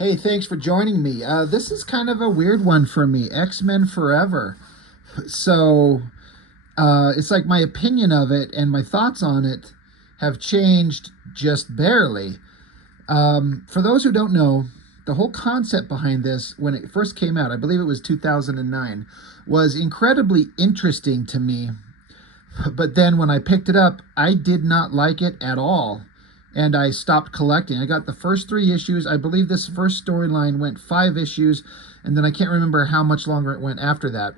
Hey, thanks for joining me. This is kind of a weird one for me. X-Men Forever. So, it's like my opinion of it and my thoughts on it have changed just barely. For those who don't know, the whole concept behind this, when it first came out, I believe it was 2009, was incredibly interesting to me. But then when I picked it up, I did not like it at all. And I stopped collecting. I got the first three issues. I believe this first storyline went 5 issues, and then I can't remember how much longer it went after that.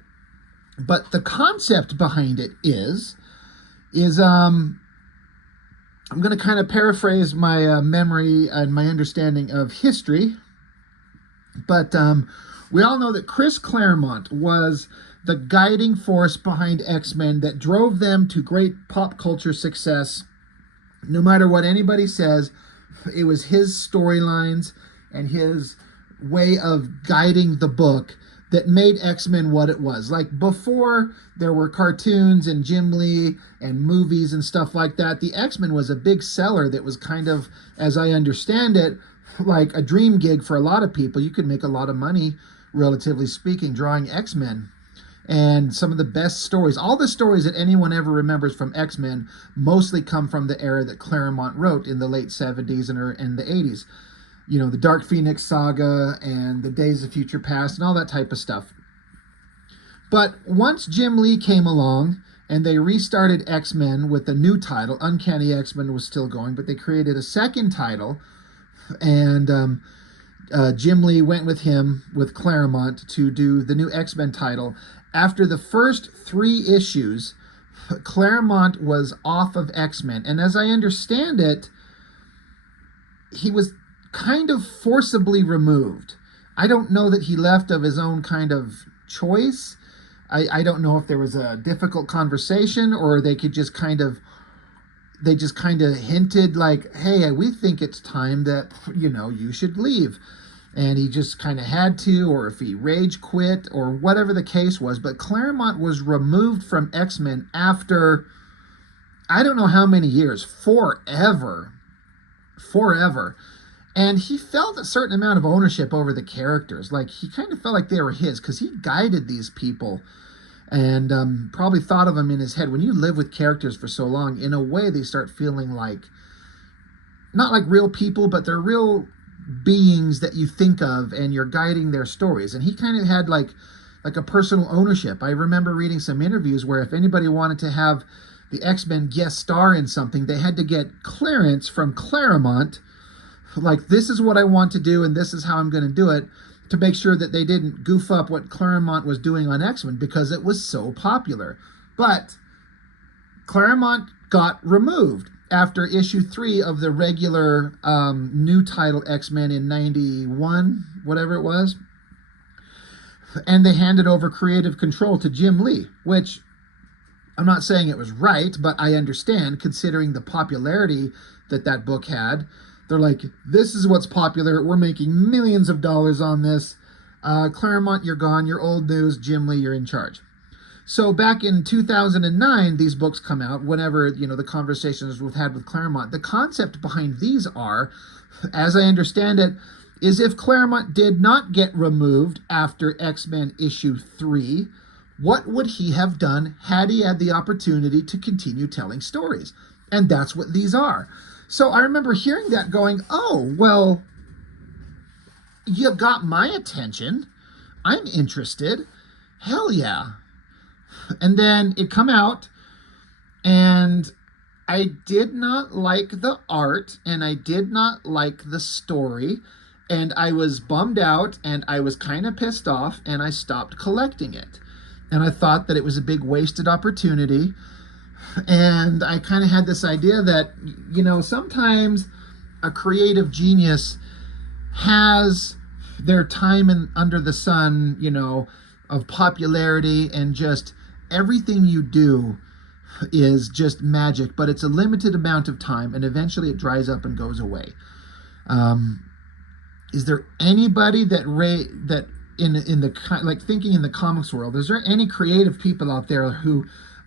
But the concept behind it is I'm going to kind of paraphrase my memory and my understanding of history. But we all know that Chris Claremont was the guiding force behind X-Men that drove them to great pop culture success. No matter what anybody says, it was his storylines and his way of guiding the book that made X-Men what it was. Like before there were cartoons and Jim Lee and movies and stuff like that, the X-Men was a big seller that was kind of, as I understand it, like a dream gig for a lot of people. You could make a lot of money, relatively speaking, drawing X-Men. And some of the best stories, all the stories that anyone ever remembers from X-Men, mostly come from the era that Claremont wrote in the late 70s and the 80s. You know, the Dark Phoenix saga and the Days of Future Past and all that type of stuff. But once Jim Lee came along and they restarted X-Men with a new title, Uncanny X-Men was still going, but they created a second title, and Jim Lee went with him, with Claremont, to do the new X-Men title. After the first 3 issues, Claremont was off of X-Men. And as I understand it, he was kind of forcibly removed. I don't know that he left of his own kind of choice. I don't know if there was a difficult conversation or they just kind of hinted like, hey, we think it's time that, you should leave. And he just kind of had to, or if he rage quit, or whatever the case was. But Claremont was removed from X-Men after, I don't know how many years, forever. And he felt a certain amount of ownership over the characters. Like, he kind of felt like they were his, because he guided these people and probably thought of them in his head. When you live with characters for so long, in a way, they start feeling like, not like real people, but they're real beings that you think of, and you're guiding their stories. And he kind of had like a personal ownership. I remember reading some interviews where if anybody wanted to have the X-Men guest star in something, they had to get clearance from Claremont, like, this is what I want to do and this is how I'm going to do it, to make sure that they didn't goof up what Claremont was doing on X-Men because it was so popular. But Claremont got removed after issue 3 of the regular new title X-Men in 91, whatever it was. And they handed over creative control to Jim Lee, which I'm not saying it was right, but I understand considering the popularity that book had. They're like, this is what's popular. We're making millions of dollars on this. Claremont, you're gone. You're old news. Jim Lee, you're in charge. So back in 2009, these books come out, whenever, the conversations we've had with Claremont. The concept behind these are, as I understand it, is if Claremont did not get removed after X-Men issue 3, what would he have done had he had the opportunity to continue telling stories? And that's what these are. So I remember hearing that going, oh, well, you got my attention. I'm interested. Hell yeah. And then it come out, and I did not like the art, and I did not like the story, and I was bummed out, and I was kind of pissed off, and I stopped collecting it. And I thought that it was a big wasted opportunity. And I kind of had this idea that, sometimes a creative genius has their time under the sun, of popularity, and just everything you do is just magic, but it's a limited amount of time, and eventually it dries up and goes away. Is there anybody that in the like thinking in the comics world, is there any creative people out there who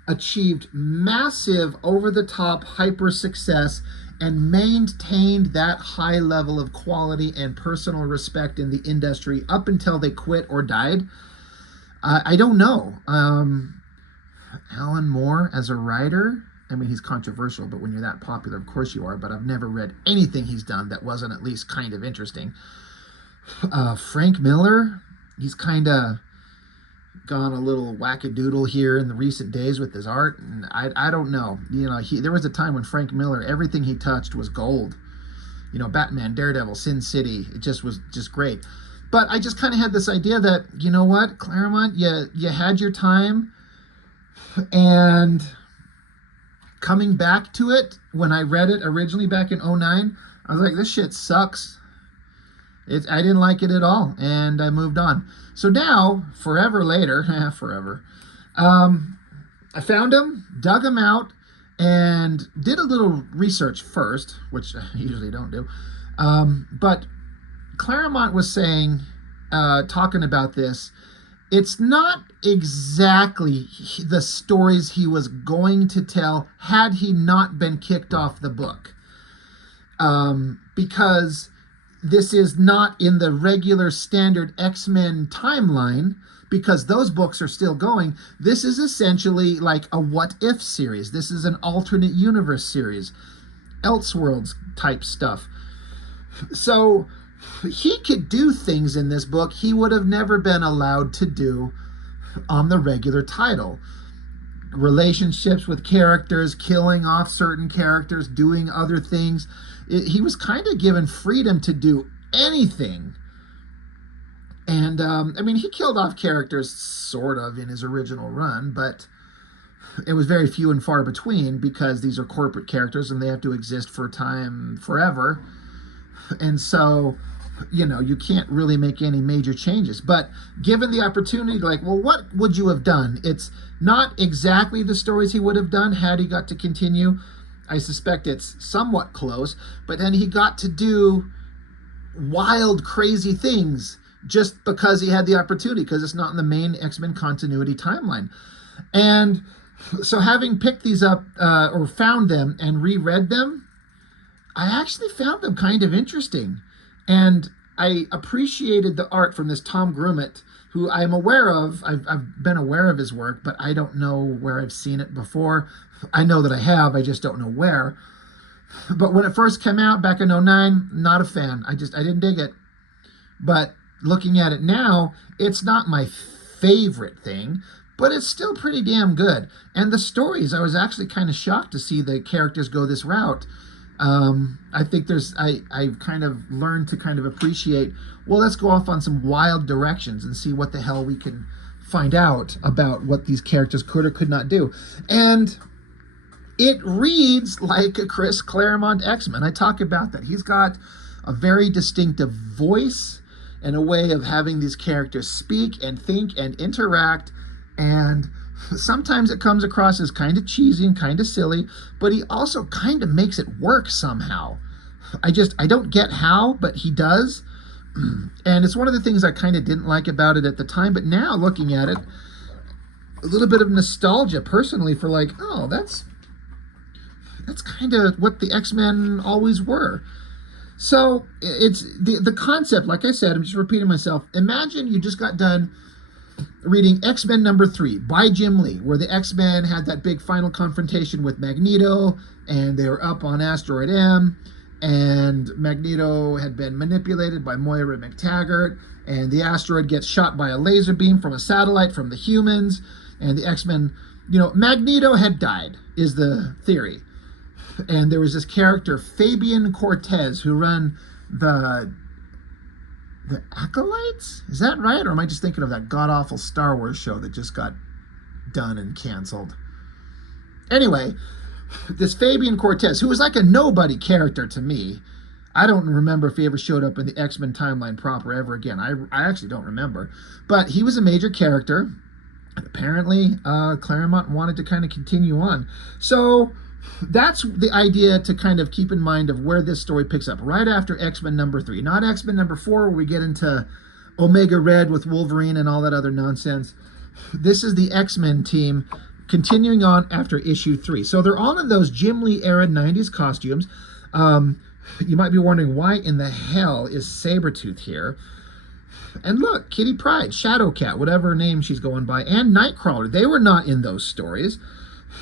achieved massive over-the-top hyper success and maintained that high level of quality and personal respect in the industry up until they quit or died. I don't know. Alan Moore as a writer, I mean, he's controversial, but when you're that popular, of course you are. But I've never read anything he's done that wasn't at least kind of interesting. Frank Miller, he's kind of gone a little wackadoodle here in the recent days with his art, and I don't know. You know, there was a time when Frank Miller, everything he touched was gold. You know, Batman, Daredevil, Sin City, it just was just great. But I just kind of had this idea that, you know what, Claremont, you had your time, and coming back to it, when I read it originally back in 2009, I was like, this shit sucks. I didn't like it at all, and I moved on. So now, forever later, forever, I found him, dug him out, and did a little research first, which I usually don't do. But Claremont was saying, talking about this, it's not exactly the stories he was going to tell had he not been kicked off the book. Because this is not in the regular standard X-Men timeline, because those books are still going. This is essentially like a what-if series. This is an alternate universe series, Elseworlds type stuff. So he could do things in this book he would have never been allowed to do on the regular title. Relationships with characters, killing off certain characters, doing other things. He was kind of given freedom to do anything. And, I mean, he killed off characters sort of in his original run, but it was very few and far between, because these are corporate characters and they have to exist for time forever. And so, you know, you can't really make any major changes. But given the opportunity, like, well, what would you have done? It's not exactly the stories he would have done had he got to continue. I suspect it's somewhat close, but then he got to do wild, crazy things just because he had the opportunity, because it's not in the main X-Men continuity timeline. And so having picked these up, or found them and reread them, I actually found them kind of interesting. And I appreciated the art from this Tom Grummett, who I'm aware of. I've been aware of his work, but I don't know where I've seen it before. I know that I have, I just don't know where. But when it first came out back in 2009, not a fan. I didn't dig it. But looking at it now, it's not my favorite thing, but it's still pretty damn good. And the stories, I was actually kind of shocked to see the characters go this route. I think I've kind of learned to kind of appreciate, well, let's go off on some wild directions and see what the hell we can find out about what these characters could or could not do. And it reads like a Chris Claremont X-Men. I talk about that. He's got a very distinctive voice and a way of having these characters speak and think and interact, and sometimes it comes across as kind of cheesy and kind of silly, but he also kind of makes it work somehow. I don't get how, but he does. And it's one of the things I kind of didn't like about it at the time, but now looking at it, a little bit of nostalgia personally for like, oh, that's kind of what the X-Men always were. So it's the concept, like I said, I'm just repeating myself. Imagine you just got done reading X-Men #3 by Jim Lee, where the X-Men had that big final confrontation with Magneto, and they were up on Asteroid M, and Magneto had been manipulated by Moira McTaggart, and the asteroid gets shot by a laser beam from a satellite from the humans, and the X-Men, you know, Magneto had died, is the theory. And there was this character, Fabian Cortez, who ran the Acolytes? Is that right? Or am I just thinking of that god-awful Star Wars show that just got done and canceled? Anyway, this Fabian Cortez, who was like a nobody character to me. I don't remember if he ever showed up in the X-Men timeline proper ever again. I actually don't remember. But he was a major character. Apparently, Claremont wanted to kind of continue on. So that's the idea to kind of keep in mind of where this story picks up, right after X-Men #3. Not X-Men #4, where we get into Omega Red with Wolverine and all that other nonsense. This is the X-Men team continuing on after issue 3. So they're all in those Jim Lee era 90s costumes. You might be wondering, why in the hell is Sabretooth here? And look, Kitty Pryde, Shadowcat, whatever name she's going by, and Nightcrawler, they were not in those stories.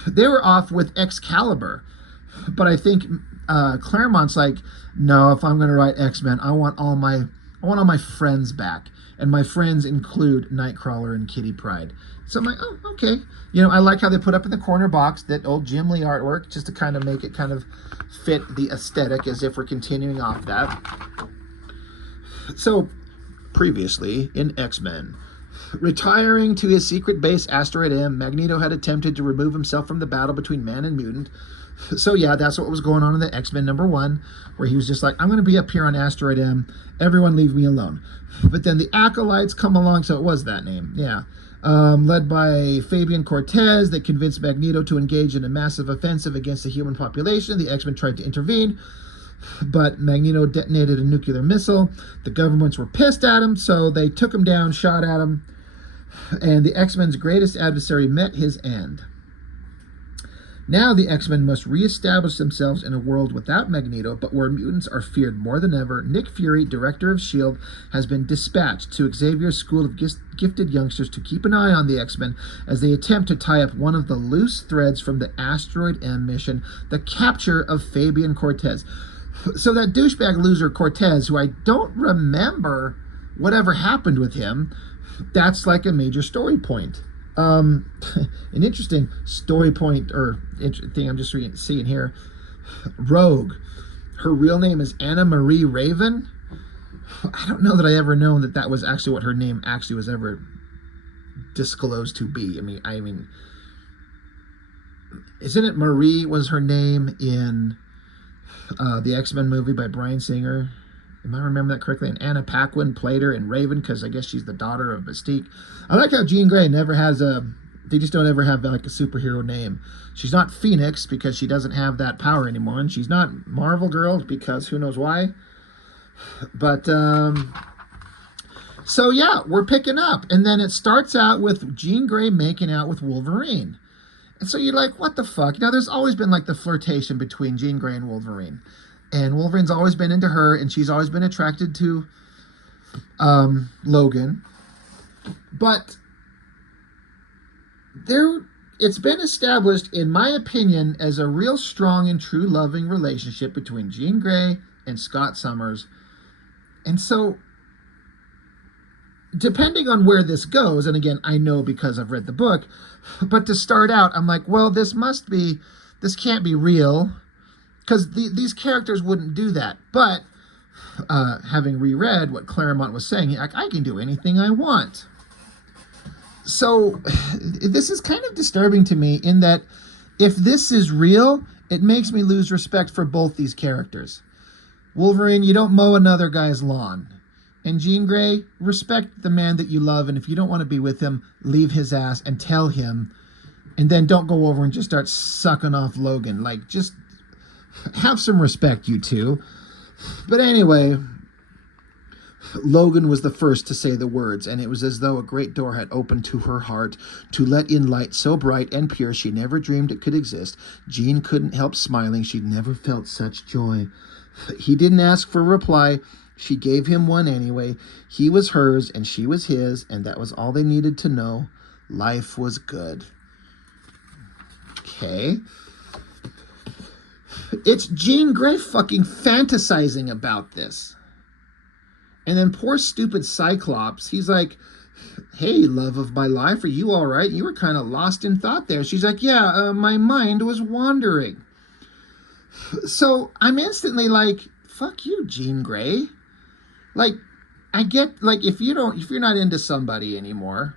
They were off with Excalibur. But I think Claremont's like, no, if I'm going to write X-Men, I want all my friends back. And my friends include Nightcrawler and Kitty Pryde. So I'm like, oh, okay. You know, I like how they put up in the corner box that old Jim Lee artwork, just to kind of make it kind of fit the aesthetic, as if we're continuing off that. So, previously in X-Men, retiring to his secret base, Asteroid M, Magneto had attempted to remove himself from the battle between man and mutant. So yeah, that's what was going on in the X-Men #1, where he was just like, I'm going to be up here on Asteroid M, everyone leave me alone. But then the Acolytes come along, so it was that name, yeah. Led by Fabian Cortez, they convinced Magneto to engage in a massive offensive against the human population. The X-Men tried to intervene, but Magneto detonated a nuclear missile. The governments were pissed at him, so they took him down, shot at him, and the X-Men's greatest adversary met his end. Now the X-Men must reestablish themselves in a world without Magneto, but where mutants are feared more than ever. Nick Fury, director of S.H.I.E.L.D., has been dispatched to Xavier's school of gifted youngsters to keep an eye on the X-Men as they attempt to tie up one of the loose threads from the Asteroid M mission, the capture of Fabian Cortez. So that douchebag loser Cortez, who I don't remember whatever happened with him, that's like a major story point. An interesting story point or thing I'm just seeing here. Rogue, her real name is Anna Marie Raven. I don't know that I ever known that was actually what her name actually was ever disclosed to be. I mean, isn't it Marie was her name in the X-Men movie by Bryan Singer? Am I remembering that correctly? And Anna Paquin played her in Raven, because I guess she's the daughter of Mystique. I like how Jean Grey never has they just don't ever have like a superhero name. She's not Phoenix because she doesn't have that power anymore, and she's not Marvel Girl because who knows why. But, so yeah, we're picking up. And then it starts out with Jean Grey making out with Wolverine. And so you're like, what the fuck? Now, there's always been like the flirtation between Jean Grey and Wolverine. And Wolverine's always been into her, and she's always been attracted to Logan. But it's been established, in my opinion, as a real strong and true loving relationship between Jean Grey and Scott Summers. And so, depending on where this goes, and again, I know because I've read the book, but to start out, I'm like, well, this can't be real, because these characters wouldn't do that. But having reread what Claremont was saying, like, I can do anything I want. So this is kind of disturbing to me, in that if this is real, it makes me lose respect for both these characters. Wolverine, you don't mow another guy's lawn. And Jean Grey, respect the man that you love, and if you don't want to be with him, leave his ass and tell him, and then don't go over and just start sucking off Logan. Like, just have some respect, you two. But anyway, Logan was the first to say the words, and it was as though a great door had opened to her heart to let in light so bright and pure she never dreamed it could exist. Jean couldn't help smiling. She'd never felt such joy. He didn't ask for a reply. She gave him one anyway. He was hers, and she was his, and that was all they needed to know. Life was good. Okay. It's Jean Grey fucking fantasizing about this. And then poor stupid Cyclops, he's like, hey, love of my life, are you all right? You were kind of lost in thought there. She's like, yeah, my mind was wandering. So I'm instantly like, fuck you, Jean Grey. Like, I get, like, if you're not into somebody anymore,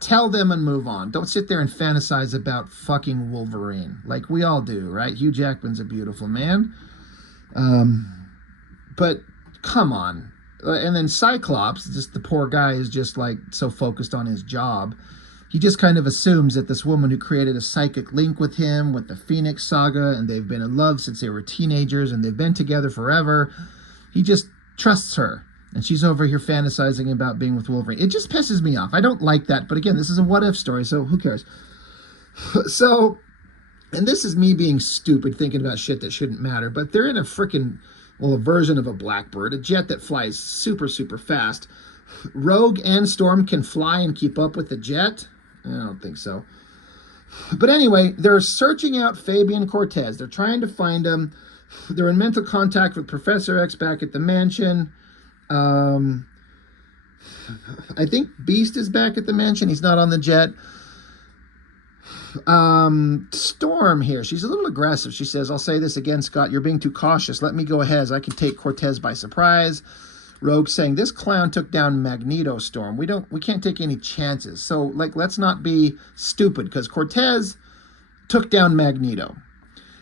tell them and move on. Don't sit there and fantasize about fucking Wolverine, like we all do, right? Hugh Jackman's a beautiful man. But come on. And then Cyclops, just the poor guy, is just like so focused on his job. He just kind of assumes that this woman who created a psychic link with him, with the Phoenix Saga, and they've been in love since they were teenagers, and they've been together forever. He just trusts her. And she's over here fantasizing about being with Wolverine. It just pisses me off. I don't like that. But again, this is a what-if story, so who cares? So And this is me being stupid, thinking about shit that shouldn't matter, but they're in a freaking, well, a version of a Blackbird, a jet that flies super, super fast. Rogue and Storm can fly and keep up with the jet? I don't think so. But anyway, they're searching out Fabian Cortez. They're trying to find him. They're in mental contact with Professor X back at the mansion. I think Beast is back at the mansion. He's not on the jet. Storm here. She's a little aggressive. She says, I'll say this again, Scott. You're being too cautious. Let me go ahead as I can take Cortez by surprise. Rogue saying, this clown took down Magneto, Storm. We can't take any chances. So, like, let's not be stupid, because Cortez took down Magneto.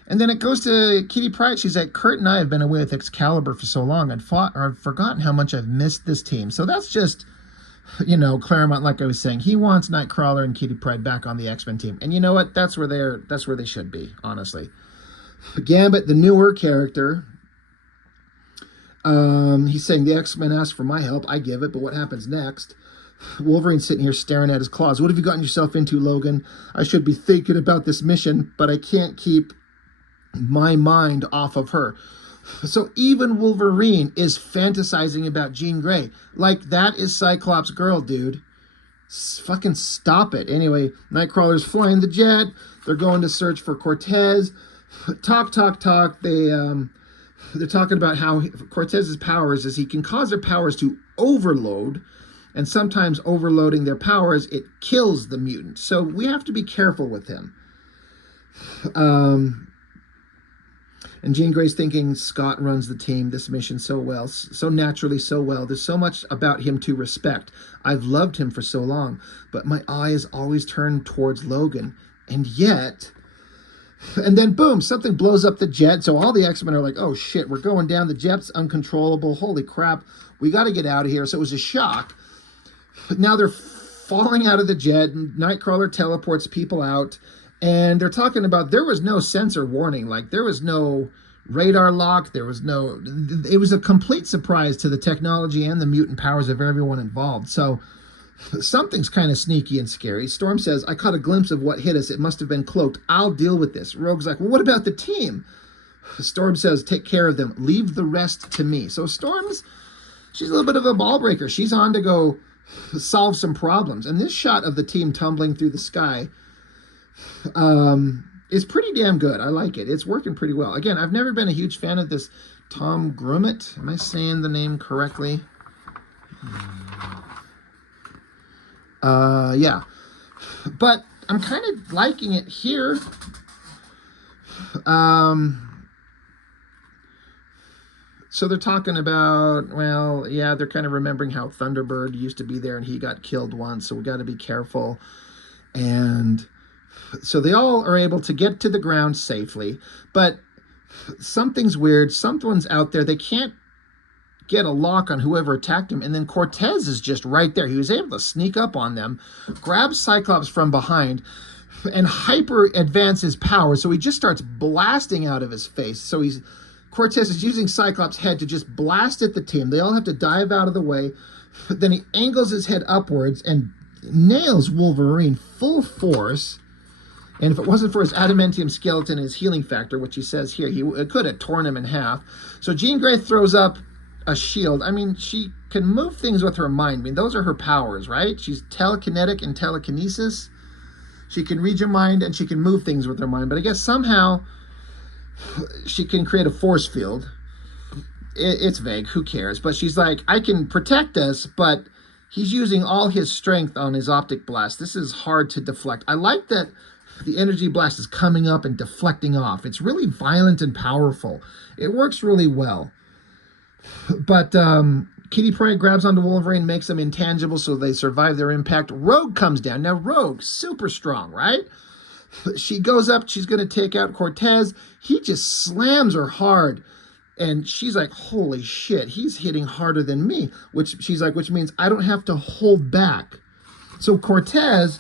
And then it goes to Kitty Pryde. She's like, Kurt and I have been away with Excalibur for so long. I've forgotten how much I've missed this team. So that's just, you know, Claremont, like I was saying, he wants Nightcrawler and Kitty Pryde back on the X-Men team. And you know what? That's where they should be, honestly. Gambit, the newer character, he's saying the X-Men asked for my help. I give it, but what happens next? Wolverine's sitting here staring at his claws. What have you gotten yourself into, Logan? I should be thinking about this mission, but I can't keep my mind off of her. So even Wolverine is fantasizing about Jean Grey. Like, that is Cyclops' girl, dude. Fucking stop it. Anyway, Nightcrawler's flying the jet. They're going to search for Cortez. Talk. They're talking about how Cortez's powers is he can cause their powers to overload, and sometimes overloading their powers, it kills the mutant. So we have to be careful with him. And Jean Grey's thinking, Scott runs the team, this mission so well, so naturally, so well. There's so much about him to respect. I've loved him for so long, but my eye is always turned towards Logan. And yet... And then, boom, something blows up the jet. So all the X-Men are like, oh, shit, we're going down. The jet's uncontrollable. Holy crap. We got to get out of here. So it was a shock. Now they're falling out of the jet. Nightcrawler teleports people out. And they're talking about there was no sensor warning. Like, there was no radar lock. There was no... It was a complete surprise to the technology and the mutant powers of everyone involved. So... something's kind of sneaky and scary. Storm says, I caught a glimpse of what hit us. It must have been cloaked. I'll deal with this. Rogue's like, well, what about the team? Storm says, take care of them. Leave the rest to me. So she's a little bit of a ball breaker. She's on to go solve some problems. And this shot of the team tumbling through the sky is pretty damn good. I like it. It's working pretty well. Again, I've never been a huge fan of this Tom Grummett. Am I saying the name correctly? Yeah, but I'm kind of liking it here. So they're talking about, well, yeah, they're kind of remembering how Thunderbird used to be there and he got killed once, so we got to be careful. And so they all are able to get to the ground safely, but something's weird. Someone's out there. They can't get a lock on whoever attacked him, and then Cortez is just right there. He was able to sneak up on them, grab Cyclops from behind, and hyper advance his power, so he just starts blasting out of his face. So Cortez is using Cyclops' head to just blast at the team. They all have to dive out of the way. Then he angles his head upwards and nails Wolverine full force. And if it wasn't for his adamantium skeleton and his healing factor, which he says here, it could have torn him in half. So Jean Grey throws up a shield. I mean, she can move things with her mind. I mean, those are her powers, right? She's telekinetic and telekinesis. She can read your mind and she can move things with her mind. But I guess somehow she can create a force field. It's vague. Who cares? But she's like, I can protect us, but he's using all his strength on his optic blast. This is hard to deflect. I like that the energy blast is coming up and deflecting off. It's really violent and powerful. It works really well. But Kitty Pryde grabs onto Wolverine, makes them intangible so they survive their impact. Rogue comes down. Now, Rogue, super strong, right? She goes up. She's going to take out Cortez. He just slams her hard. And she's like, holy shit, he's hitting harder than me. Which means I don't have to hold back. So Cortez,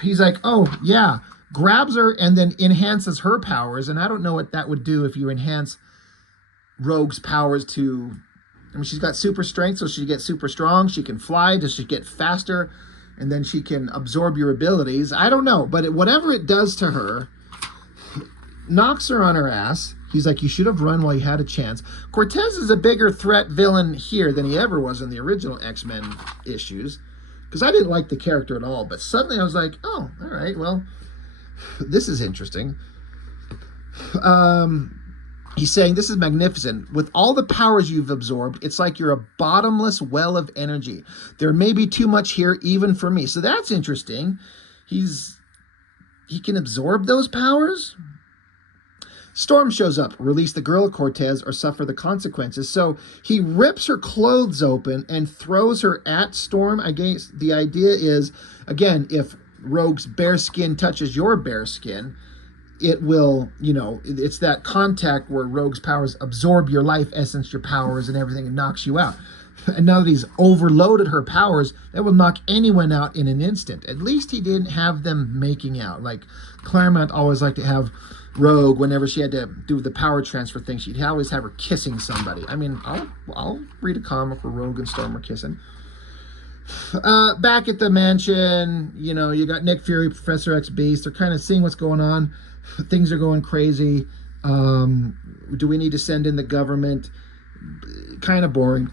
he's like, oh, yeah, grabs her and then enhances her powers. And I don't know what that would do if you enhance Rogue's powers to, I mean, she's got super strength, so she gets super strong. She can fly. Does she get faster? And then she can absorb your abilities. I don't know, but whatever it does to her, knocks her on her ass. He's like, you should have run while you had a chance. Cortez is a bigger threat villain here than he ever was in the original X-Men issues, because I didn't like the character at all. But suddenly I was like, oh, all right, well, this is interesting. He's saying, this is magnificent. With all the powers you've absorbed, it's like you're a bottomless well of energy. There may be too much here, even for me. So that's interesting. He can absorb those powers? Storm shows up, release the girl Cortez or suffer the consequences. So he rips her clothes open and throws her at Storm. I guess the idea is, again, if Rogue's bare skin touches your bare skin, it will, you know, it's that contact where Rogue's powers absorb your life essence, your powers and everything, and knocks you out. And now that he's overloaded her powers, that will knock anyone out in an instant. At least he didn't have them making out. Like Claremont always liked to have Rogue, whenever she had to do the power transfer thing, she'd always have her kissing somebody. I mean, I'll read a comic where Rogue and Storm are kissing. Back at the mansion, you know, you got Nick Fury, Professor X, Beast. They're kind of seeing what's going on. Things are going crazy. Do we need to send in the government? Kind of boring.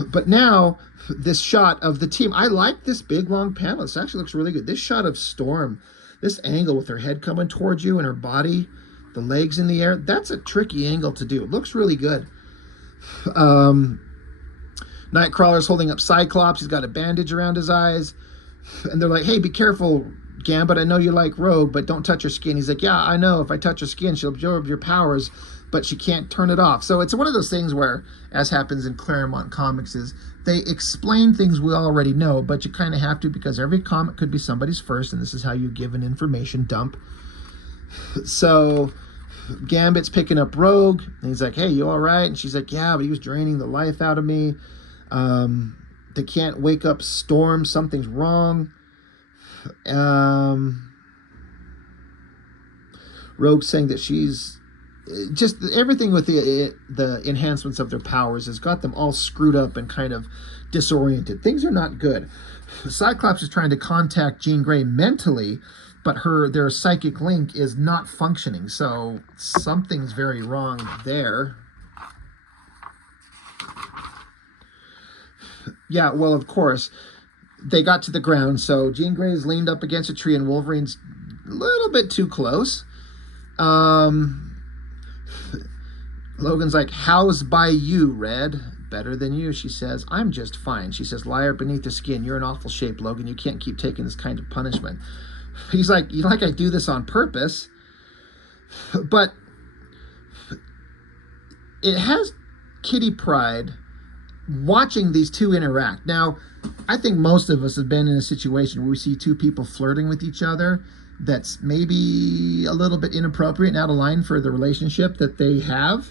But now, this shot of the team. I like this big, long panel. This actually looks really good. This shot of Storm, this angle with her head coming towards you and her body, the legs in the air, that's a tricky angle to do. It looks really good. Nightcrawler's holding up Cyclops. He's got a bandage around his eyes. And they're like, hey, be careful, Gambit. I know you like Rogue, but don't touch her skin. He's like, yeah, I know. If I touch her skin, she'll absorb your powers, but she can't turn it off. So it's one of those things where, as happens in Claremont comics, is they explain things we already know, but you kind of have to, because every comic could be somebody's first, and this is how you give an information dump. So Gambit's picking up Rogue, and he's like, hey, you all right? And she's like, yeah, but he was draining the life out of me. They can't wake up Storm. Something's wrong. Rogue's saying that she's just everything with the enhancements of their powers has got them all screwed up and kind of disoriented. Things are not good. Cyclops is trying to contact Jean Grey mentally, but their psychic link is not functioning. So something's very wrong there. Yeah, well, of course, they got to the ground, so Jean Grey's leaned up against a tree and Wolverine's a little bit too close. Logan's like, how's by you, Red? Better than you, she says. I'm just fine. She says, liar beneath the skin. You're in awful shape, Logan. You can't keep taking this kind of punishment. He's like, you like I do this on purpose. But it has Kitty Pryde watching these two interact. Now, I think most of us have been in a situation where we see two people flirting with each other that's maybe a little bit inappropriate and out of line for the relationship that they have.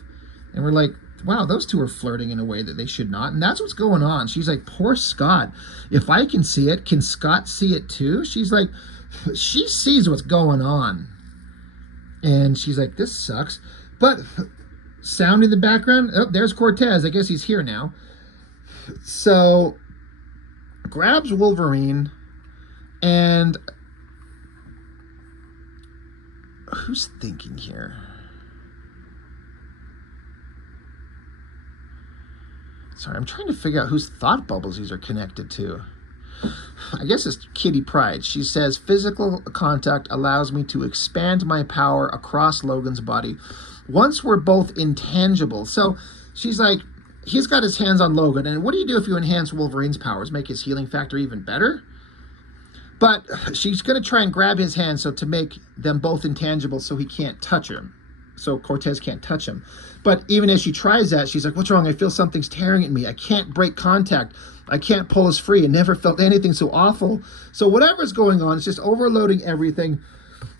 And we're like, wow, those two are flirting in a way that they should not. And that's what's going on. She's like, poor Scott. If I can see it, can Scott see it too? She's like, she sees what's going on. And she's like, this sucks. But sound in the background, oh, there's Cortez. I guess he's here now. So grabs Wolverine, and who's thinking here? Sorry, I'm trying to figure out whose thought bubbles these are connected to. I guess it's Kitty Pryde. She says, physical contact allows me to expand my power across Logan's body. Once we're both intangible. So she's like, he's got his hands on Logan, and what do you do if you enhance Wolverine's powers? Make his healing factor even better? But she's going to try and grab his hand so to make them both intangible so he can't touch her. So Cortez can't touch him. But even as she tries that, she's like, what's wrong? I feel something's tearing at me. I can't break contact. I can't pull us free. I never felt anything so awful. So whatever's going on, it's just overloading everything.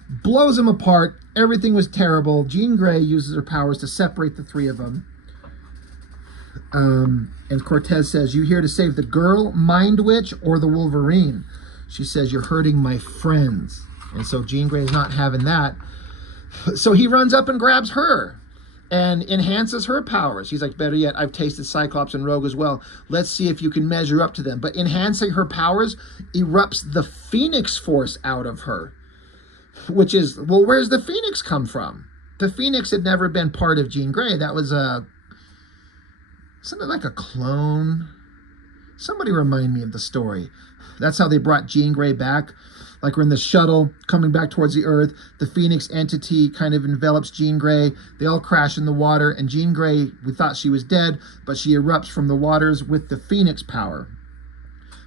Blows them apart. Everything was terrible. Jean Grey uses her powers to separate the three of them. And Cortez says, you here to save the girl, Mind Witch, or the Wolverine? She says, you're hurting my friends. And so Jean Grey is not having that. So he runs up and grabs her and enhances her powers. He's like, better yet, I've tasted Cyclops and Rogue as well. Let's see if you can measure up to them. But enhancing her powers erupts the Phoenix Force out of her. Which is, well, where's the Phoenix come from? the Phoenix had never been part of Jean Grey. That was something like a clone. Somebody remind me of the story. That's how they brought Jean Grey back. Like we're in the shuttle coming back towards the Earth. The Phoenix entity kind of envelops Jean Grey. They all crash in the water. And Jean Grey, we thought she was dead, but she erupts from the waters with the Phoenix power.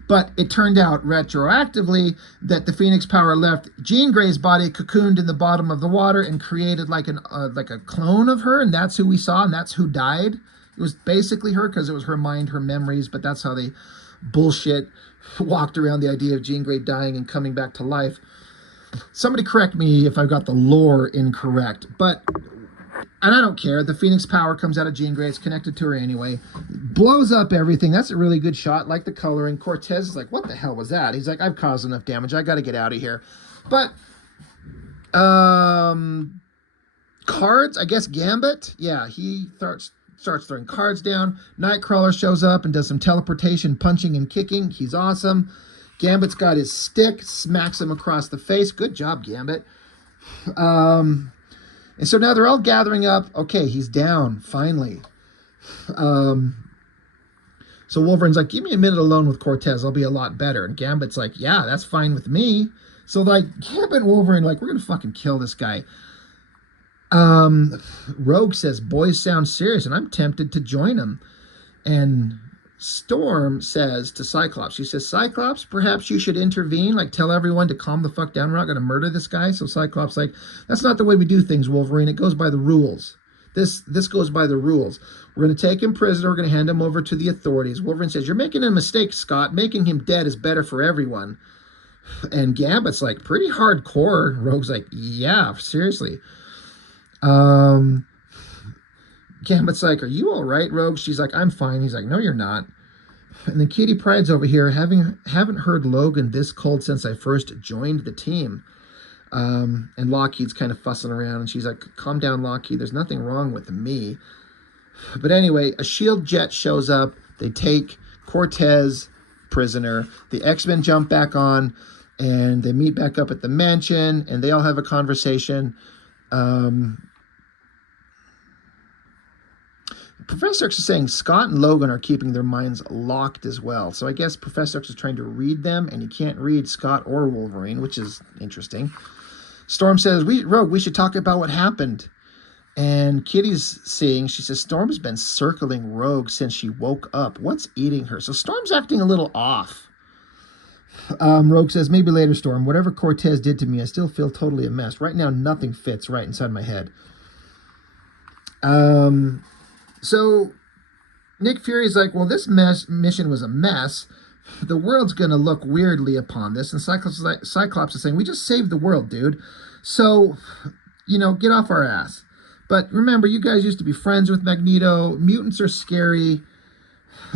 But it turned out retroactively that the Phoenix power left Jean Grey's body cocooned in the bottom of the water and created like a clone of her. And that's who we saw, and that's who died. It was basically her because it was her mind, her memories, but that's how they bullshit walked around the idea of Jean Grey dying and coming back to life. Somebody correct me if I've got the lore incorrect, and I don't care. The Phoenix power comes out of Jean Grey. It's connected to her anyway. Blows up everything. That's a really good shot. Like the coloring. Cortez is like, what the hell was that? He's like, I've caused enough damage. I got to get out of here. But, cards, I guess Gambit. Yeah, he starts throwing cards down. Nightcrawler shows up and does some teleportation, punching and kicking. He's awesome. Gambit's got his stick, smacks him across the face. Good job, Gambit. And so now they're all gathering up. Okay, he's down, finally. So Wolverine's like, give me a minute alone with Cortez. I'll be a lot better. And Gambit's like, yeah, that's fine with me. So, like, Gambit and Wolverine, like, we're going to fucking kill this guy. Rogue says, boys sound serious, and I'm tempted to join him. And Storm says to Cyclops, she says, Cyclops, perhaps you should intervene, like tell everyone to calm the fuck down. We're not going to murder this guy. So Cyclops like, that's not the way we do things, Wolverine. It goes by the rules. This goes by the rules. We're going to take him prisoner. We're going to hand him over to the authorities. Wolverine says, you're making a mistake, Scott. Making him dead is better for everyone. And Gambit's like, pretty hardcore. Rogue's like, yeah, seriously. Gambit's like, are you all right, Rogue? She's like, I'm fine. He's like, no, you're not. And then Kitty Pryde's over here, haven't heard Logan this cold since I first joined the team. And Lockheed's kind of fussing around, and she's like, calm down, Lockheed. There's nothing wrong with me. But anyway, a SHIELD jet shows up. They take Cortez prisoner. The X-Men jump back on, and they meet back up at the mansion, and they all have a conversation. Professor X is saying Scott and Logan are keeping their minds locked as well. So I guess Professor X is trying to read them, and he can't read Scott or Wolverine, which is interesting. Storm says, Rogue, we should talk about what happened. And Kitty's seeing, she says, Storm's been circling Rogue since she woke up. What's eating her? So Storm's acting a little off. Rogue says, maybe later, Storm. Whatever Cortez did to me, I still feel totally a mess. Right now, nothing fits right inside my head. So Nick Fury's like, well, this mission was a mess. The world's going to look weirdly upon this. And Cyclops is saying, we just saved the world, dude. So, get off our ass. But remember, you guys used to be friends with Magneto. Mutants are scary.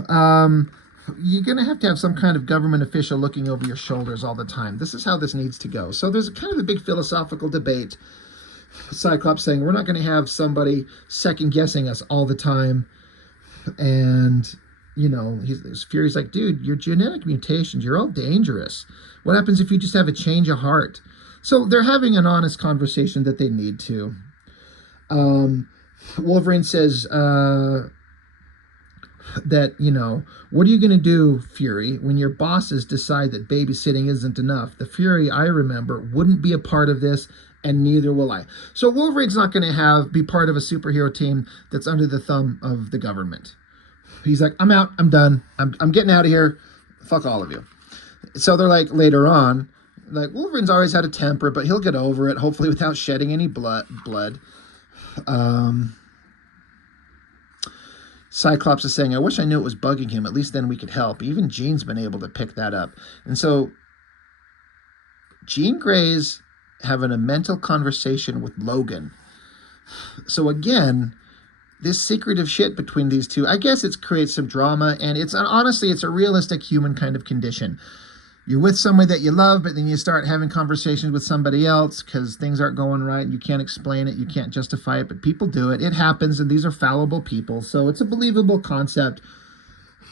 You're going to have some kind of government official looking over your shoulders all the time. This is how this needs to go. So there's kind of a big philosophical debate. Cyclops saying, we're not going to have somebody second-guessing us all the time. And, Fury's like, dude, your genetic mutations, you're all dangerous. What happens if you just have a change of heart? So they're having an honest conversation that they need to. Wolverine says that, what are you going to do, Fury, when your bosses decide that babysitting isn't enough? The Fury I remember wouldn't be a part of this, and neither will I. So Wolverine's not going to be part of a superhero team that's under the thumb of the government. He's like, I'm out. I'm done. I'm getting out of here. Fuck all of you. So they're like, later on, like, Wolverine's always had a temper, but he'll get over it, hopefully without shedding any blood. Cyclops is saying, I wish I knew it was bugging him. At least then we could help. Even Jean's been able to pick that up. And so Jean Grey's having a mental conversation with Logan. So again, this secretive shit between these two, I guess it creates some drama, and honestly, it's a realistic human kind of condition. You're with somebody that you love, but then you start having conversations with somebody else because things aren't going right, and you can't explain it, you can't justify it, but people do it. It happens, and these are fallible people, so it's a believable concept.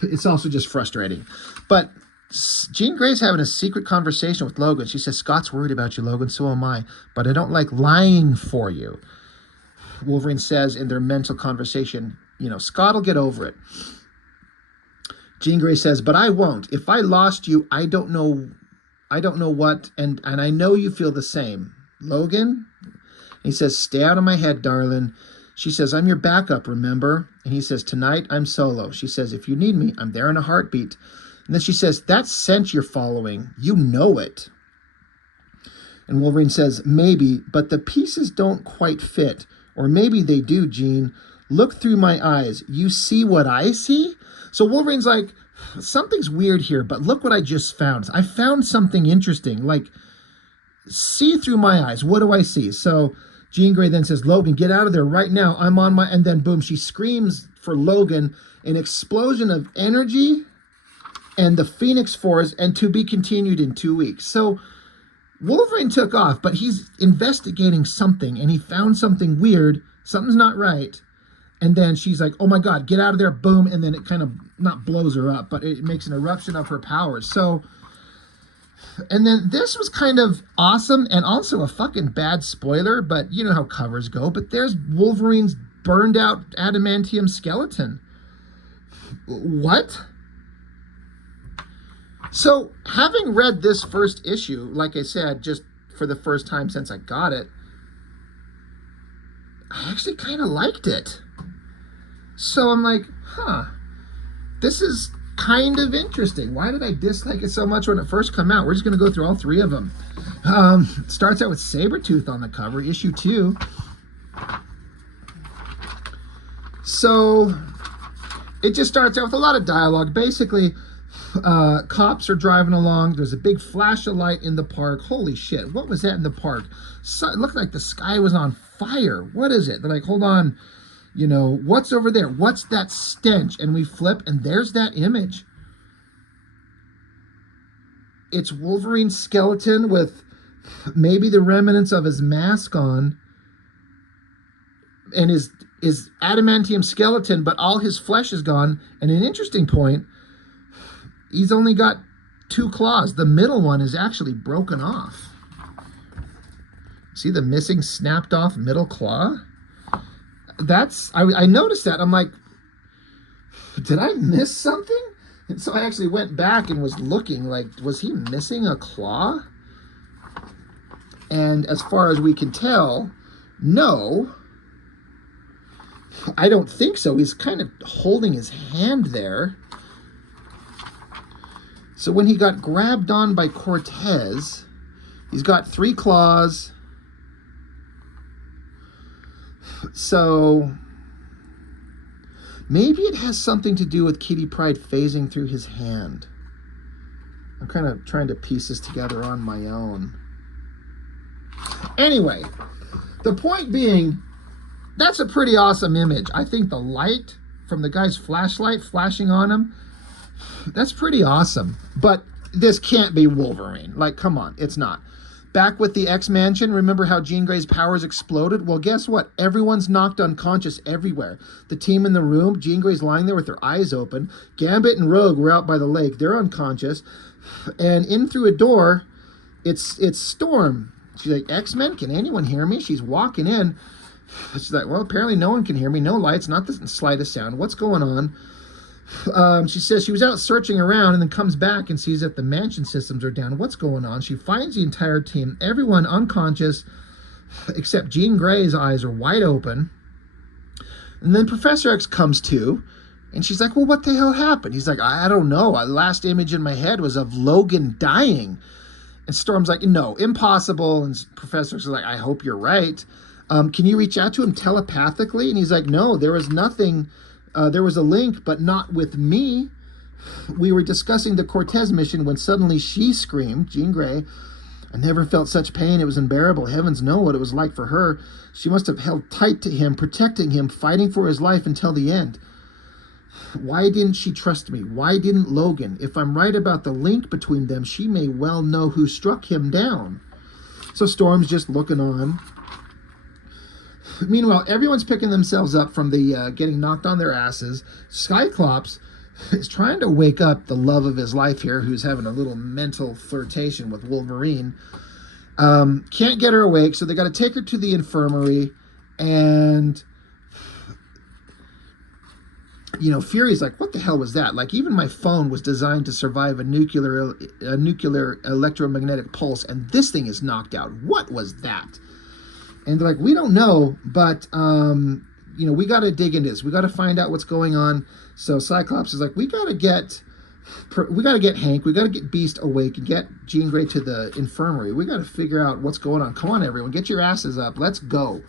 It's also just frustrating. But Jean Grey's having a secret conversation with Logan. She says, Scott's worried about you, Logan, so am I. But I don't like lying for you. Wolverine says in their mental conversation, you know, Scott will get over it. Jean Grey says, but I won't. If I lost you, I don't know what, and I know you feel the same. Logan? He says, stay out of my head, darling. She says, I'm your backup, remember? And he says, tonight I'm solo. She says, if you need me, I'm there in a heartbeat. And then she says, that scent you're following, you know it. And Wolverine says, maybe, but the pieces don't quite fit. Or maybe they do, Jean. Look through my eyes. You see what I see? So Wolverine's like, something's weird here, but look what I just found. I found something interesting. Like, see through my eyes. What do I see? So Jean Grey then says, Logan, get out of there right now. I'm on my... And then, boom, she screams for Logan. An explosion of energy and the Phoenix Force, and to be continued in 2 weeks. So Wolverine took off, but he's investigating something, and he found something weird. Something's not right. And then she's like, oh my God, get out of there, boom. And then it kind of, not blows her up, but it makes an eruption of her powers. So, and then this was kind of awesome, and also a fucking bad spoiler, but you know how covers go. But there's Wolverine's burned out adamantium skeleton. What? So, having read this first issue, like I said, just for the first time since I got it, I actually kind of liked it. So I'm like, this is kind of interesting. Why did I dislike it so much when it first came out? We're just going to go through all three of them. Starts out with Sabretooth on the cover, issue 2. So it just starts out with a lot of dialogue. Basically, cops are driving along. There's a big flash of light in the park. Holy shit, what was that in the park? So, it looked like the sky was on fire. What is it? They're like, hold on, you know, what's over there? What's that stench? And we flip, and there's that image. It's Wolverine's skeleton with maybe the remnants of his mask on, and his adamantium skeleton, but all his flesh is gone. And an interesting point, he's only got 2 claws. The middle one is actually broken off. See the missing snapped off middle claw? I noticed that. I'm like, did I miss something? And so I actually went back and was looking, like, was he missing a claw? And as far as we can tell, no. I don't think so. He's kind of holding his hand there. So when he got grabbed on by Cortez, he's got 3 claws. So maybe it has something to do with Kitty Pryde phasing through his hand. I'm kind of trying to piece this together on my own. Anyway, the point being, that's a pretty awesome image. I think the light from the guy's flashlight flashing on him, that's pretty awesome. But this can't be Wolverine. Like, come on, it's not. Back with the X Mansion, remember how Jean Grey's powers exploded? Well, guess what? Everyone's knocked unconscious everywhere. The team in the room, Jean Grey's lying there with her eyes open. Gambit and Rogue were out by the lake. They're unconscious. And in through a door, it's Storm. She's like, X-Men, can anyone hear me? She's walking in. She's like, well, apparently no one can hear me. No lights, not the slightest sound. What's going on? She says she was out searching around and then comes back and sees that the mansion systems are down. What's going on? She finds the entire team, everyone unconscious, except Jean Grey's eyes are wide open. And then Professor X comes to, and she's like, well, what the hell happened? He's like, I don't know. The last image in my head was of Logan dying. And Storm's like, no, impossible. And Professor X is like, I hope you're right. Can you reach out to him telepathically? And he's like, no, there was nothing. There was a link, but not with me. We were discussing the Cortez mission when suddenly she screamed, Jean Grey. I never felt such pain. It was unbearable. Heavens know what it was like for her. She must have held tight to him, protecting him, fighting for his life until the end. Why didn't she trust me? Why didn't Logan? If I'm right about the link between them, she may well know who struck him down. So Storm's just looking on. Meanwhile, everyone's picking themselves up from the getting knocked on their asses. Cyclops is trying to wake up the love of his life here, who's having a little mental flirtation with Wolverine. Can't get her awake, so they got to take her to the infirmary. And Fury's like, what the hell was that? Like, even my phone was designed to survive a nuclear electromagnetic pulse, and this thing is knocked out. What was that? And they're like, we don't know, but we got to dig into this. We got to find out what's going on. So Cyclops is like, we got to get Hank, we got to get Beast awake and get Jean Grey to the infirmary. We got to figure out what's going on. Come on, everyone, get your asses up. Let's go.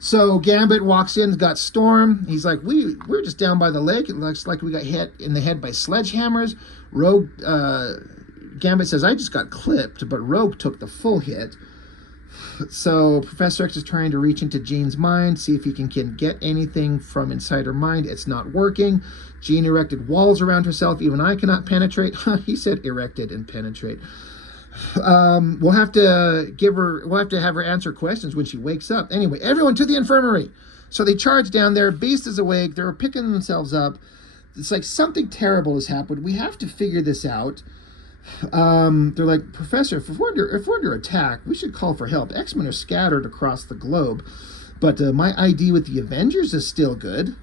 So Gambit walks in, got Storm. He's like, we're just down by the lake. It looks like we got hit in the head by sledgehammers. Rogue, Gambit says, I just got clipped, but Rogue took the full hit. So Professor X is trying to reach into Jean's mind, see if he can get anything from inside her mind. It's not working. Jean erected walls around herself. Even I cannot penetrate. He said erected and penetrate. We'll have to have her answer questions when she wakes up. Anyway, everyone to the infirmary. So they charge down there. Beast is awake. They're picking themselves up. It's like something terrible has happened. We have to figure this out. They're like, Professor, if we're under attack, we should call for help. X-Men are scattered across the globe, but my ID with the Avengers is still good.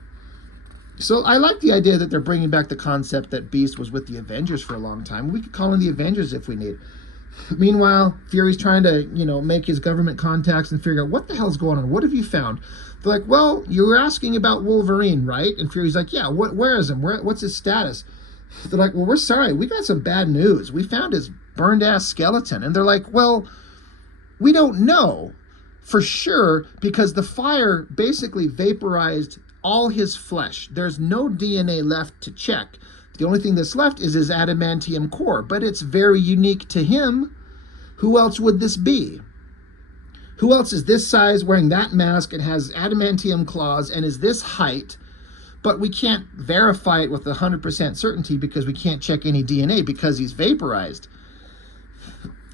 So I like the idea that they're bringing back the concept that Beast was with the Avengers for a long time. We could call in the Avengers if we need. Meanwhile, Fury's trying to, make his government contacts and figure out what the hell's going on. What have you found? They're like, well, you were asking about Wolverine, right? And Fury's like, yeah, where is him? What's his status? They're like, well, we're sorry. We got some bad news. We found his burned-ass skeleton. And they're like, well, we don't know for sure because the fire basically vaporized all his flesh. There's no DNA left to check. The only thing that's left is his adamantium core, but it's very unique to him. Who else would this be? Who else is this size, wearing that mask, and has adamantium claws, and is this height? But we can't verify it with 100% certainty because we can't check any DNA because he's vaporized.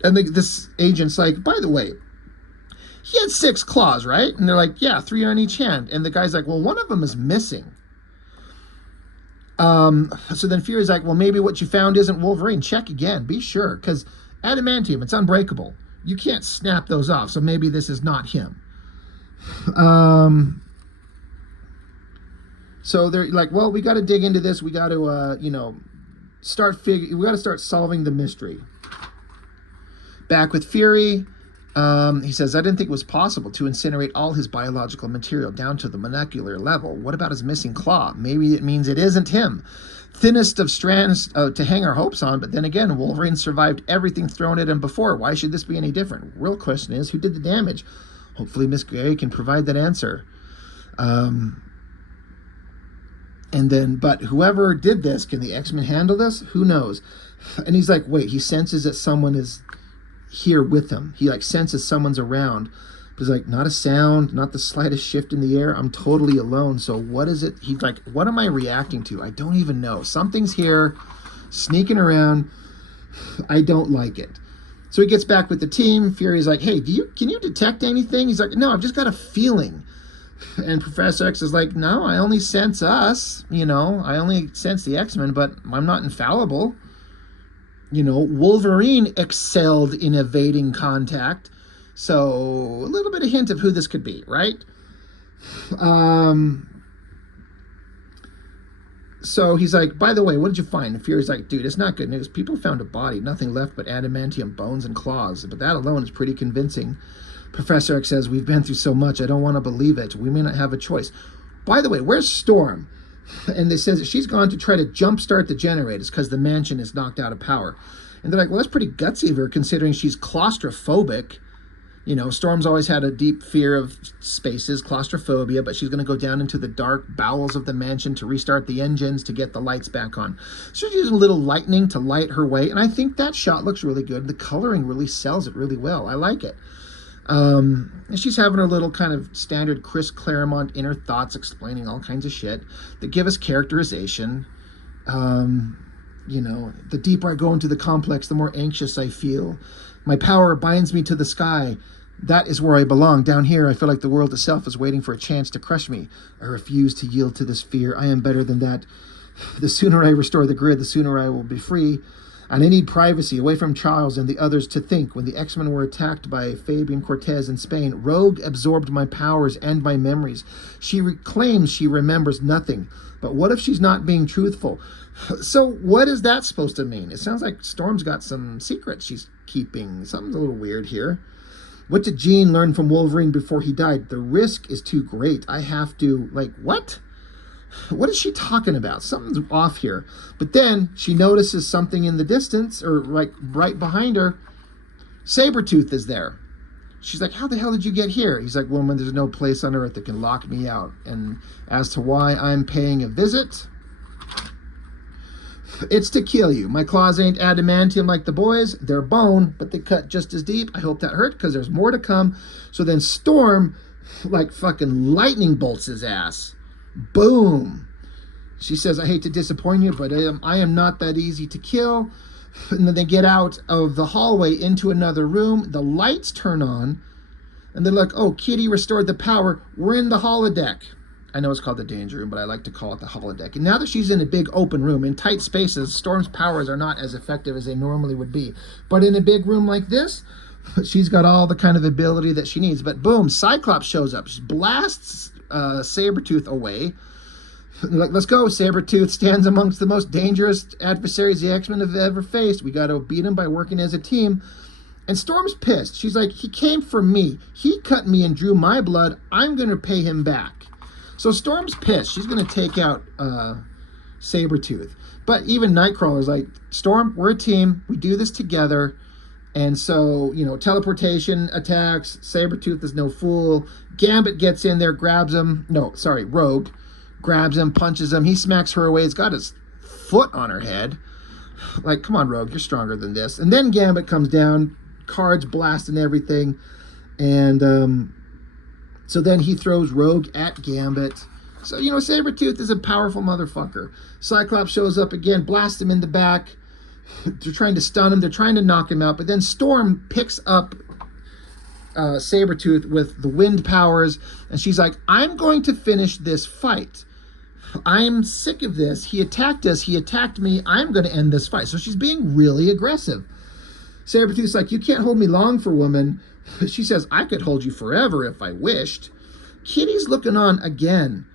And this agent's like, by the way, he had 6 claws, right? And they're like, yeah, 3 on each hand. And the guy's like, well, one of them is missing. So then Fury's like, well, maybe what you found isn't Wolverine. Check again. Be sure. Because adamantium, it's unbreakable. You can't snap those off. So maybe this is not him. So they're like, well, we got to dig into this. We got to, we got to start solving the mystery. Back with Fury. He says, I didn't think it was possible to incinerate all his biological material down to the molecular level. What about his missing claw? Maybe it means it isn't him. Thinnest of strands to hang our hopes on, but then again, Wolverine survived everything thrown at him before. Why should this be any different? Real question is, who did the damage? Hopefully Miss Gray can provide that answer. But whoever did this, can the X-Men handle this? Who knows? And he's like, wait, he senses that someone is here with him. He senses someone's around. But he's like, not a sound, not the slightest shift in the air. I'm totally alone. So what is it? He's like, what am I reacting to? I don't even know. Something's here, sneaking around. I don't like it. So he gets back with the team. Fury's like, hey, can you detect anything? He's like, no, I've just got a feeling. And Professor X is like, no, I only sense us. I only sense the X-Men, but I'm not infallible. Wolverine excelled in evading contact. So a little bit of hint of who this could be, right? So he's like, by the way, what did you find? And Fury's like, dude, it's not good news. People found a body, nothing left but adamantium bones and claws. But that alone is pretty convincing. Professor X says, we've been through so much, I don't want to believe it. We may not have a choice. By the way, where's Storm? And they says that she's gone to try to jumpstart the generators because the mansion is knocked out of power. And they're like, well, that's pretty gutsy of her considering she's claustrophobic. Storm's always had a deep fear of spaces, claustrophobia, but she's going to go down into the dark bowels of the mansion to restart the engines to get the lights back on. So she's using a little lightning to light her way, and I think that shot looks really good. The coloring really sells it really well. I like it. And she's having her little kind of standard Chris Claremont inner thoughts explaining all kinds of shit that give us characterization. The deeper I go into the complex, the more anxious I feel. My power binds me to the sky. That is where I belong. Down here, I feel like the world itself is waiting for a chance to crush me. I refuse to yield to this fear. I am better than that. The sooner I restore the grid, the sooner I will be free. And I need privacy away from Charles and the others to think. When the X-Men were attacked by Fabian Cortez in Spain, Rogue absorbed my powers and my memories. She claims she remembers nothing. But what if she's not being truthful? So what is that supposed to mean? It sounds like Storm's got some secrets she's keeping. Something's a little weird here. What did Jean learn from Wolverine before he died? The risk is too great. I have to, like, what? What is she talking about? Something's off here. But then she notices something in the distance, or like right behind her. Sabretooth is there. She's like, how the hell did you get here? He's like, woman, there's no place on earth that can lock me out. And as to why I'm paying a visit, it's to kill you. My claws ain't adamantium like the boys. They're bone, but they cut just as deep. I hope that hurt, because there's more to come. So then Storm, like, fucking lightning bolts his ass. Boom. She says, I hate to disappoint you, but I am not that easy to kill. And then they get out of the hallway into another room. The lights turn on. And they're like, oh, Kitty restored the power. We're in the holodeck. I know it's called the Danger Room, but I like to call it the holodeck. And now that she's in a big open room, in tight spaces, Storm's powers are not as effective as they normally would be. But in a big room like this, she's got all the kind of ability that she needs. But boom, Cyclops shows up. She blasts Sabretooth away. Like, let's go. Sabretooth stands amongst the most dangerous adversaries the X-Men have ever faced. We got to beat him by working as a team. And Storm's pissed. She's like, he came for me. He cut me and drew my blood. I'm going to pay him back. So Storm's pissed. She's going to take out Sabretooth. But even Nightcrawler's like, Storm, we're a team. We do this together. And so, you know, teleportation attacks. Sabretooth is no fool. Gambit gets in there, grabs him. No, sorry, Rogue. Grabs him, punches him. He smacks her away. He's got his foot on her head. Like, come on, Rogue, you're stronger than this. And then Gambit comes down, cards blasting everything. And so then he throws Rogue at Gambit. So, you know, Sabretooth is a powerful motherfucker. Cyclops shows up again, blasts him in the back. They're trying to stun him. They're trying to knock him out. But then Storm picks up Sabretooth with the wind powers. And she's like, I'm going to finish this fight. I'm sick of this. He attacked us. He attacked me. I'm going to end this fight. So she's being really aggressive. Sabretooth's like, you can't hold me long for woman. She says, I could hold you forever if I wished. Kitty's looking on again.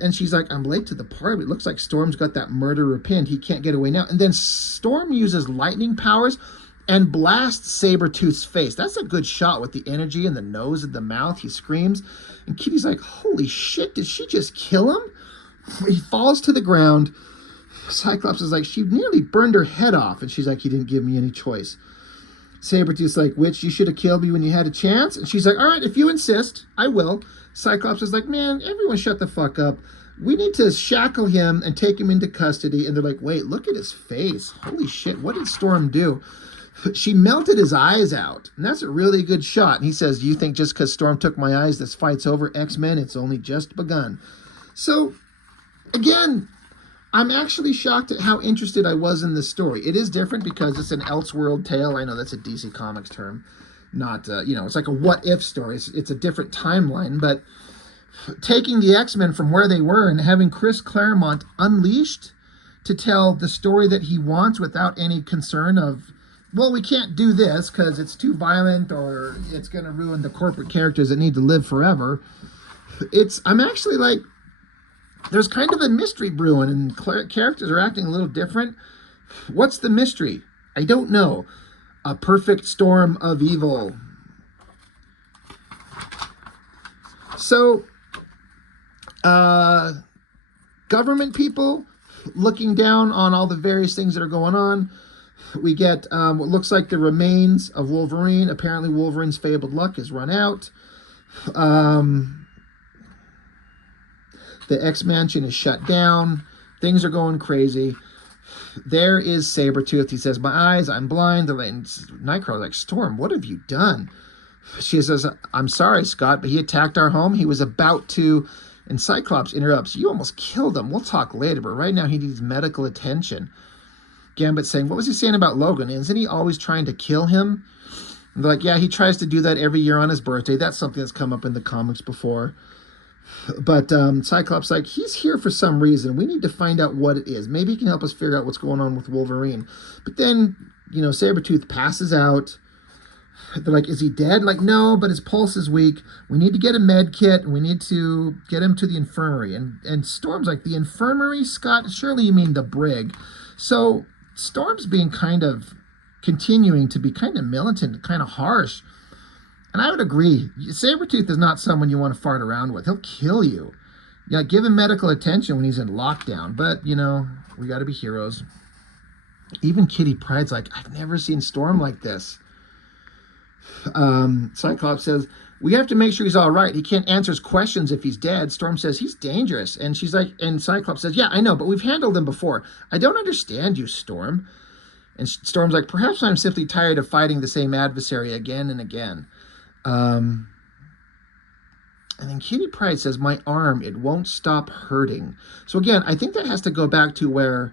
And she's like, I'm late to the party. It looks like Storm's got that murderer pinned. He can't get away now. And then Storm uses lightning powers and blasts Sabretooth's face. That's a good shot with the energy and the nose and the mouth. He screams. And Kitty's like, holy shit, did she just kill him? He falls to the ground. Cyclops is like, she nearly burned her head off. And she's like, he didn't give me any choice. Sabretooth's like, witch, you should have killed me when you had a chance. And she's like, all right, if you insist, I will. Cyclops is like, man, everyone shut the fuck up. We need to shackle him and take him into custody. And they're like, wait, look at his face. Holy shit, what did Storm do? She melted his eyes out. And that's a really good shot. And he says, you think just because Storm took my eyes, this fight's over? X-Men, it's only just begun. So, again, I'm actually shocked at how interested I was in this story. It is different because it's an Elseworld tale. I know that's a DC Comics term. Not, you know, it's like a what-if story. It's a different timeline. But taking the X-Men from where they were and having Chris Claremont unleashed to tell the story that he wants without any concern of, well, we can't do this because it's too violent or it's going to ruin the corporate characters that need to live forever. I'm actually like, there's kind of a mystery brewing and characters are acting a little different. What's the mystery? I don't know. A perfect storm of evil. So, government people looking down on all the various things that are going on. We get what looks like the remains of Wolverine. Apparently Wolverine's fabled luck has run out. The X-Mansion is shut down. Things are going crazy. There is Sabretooth. He says, my eyes, I'm blind. And Nightcrawler's like, Storm, what have you done? She says, I'm sorry, Scott, but he attacked our home. He was about to... And Cyclops interrupts, you almost killed him. We'll talk later, but right now he needs medical attention. Gambit's saying, what was he saying about Logan? Isn't he always trying to kill him? And they're like, yeah, he tries to do that every year on his birthday. That's something that's come up in the comics before. But Cyclops like, he's here for some reason. We need to find out what it is. Maybe he can help us figure out what's going on with Wolverine. But then, Sabretooth passes out. They're like, is he dead? Like, no, but his pulse is weak. We need to get a med kit. We need to get him to the infirmary. And Storm's like, the infirmary, Scott? Surely you mean the brig. So Storm's being continuing to be kind of militant, kind of harsh. And I would agree. Sabretooth is not someone you want to fart around with. He'll kill you. Yeah, give him medical attention when he's in lockdown. But, we got to be heroes. Even Kitty Pryde's like, I've never seen Storm like this. Cyclops says, we have to make sure he's all right. He can't answer his questions if he's dead. Storm says, he's dangerous. And she's like, and Cyclops says, yeah, I know, but we've handled him before. I don't understand you, Storm. And Storm's like, perhaps I'm simply tired of fighting the same adversary again and again. And then Kitty Pryde says, my arm, it won't stop hurting. So again, I think that has to go back to where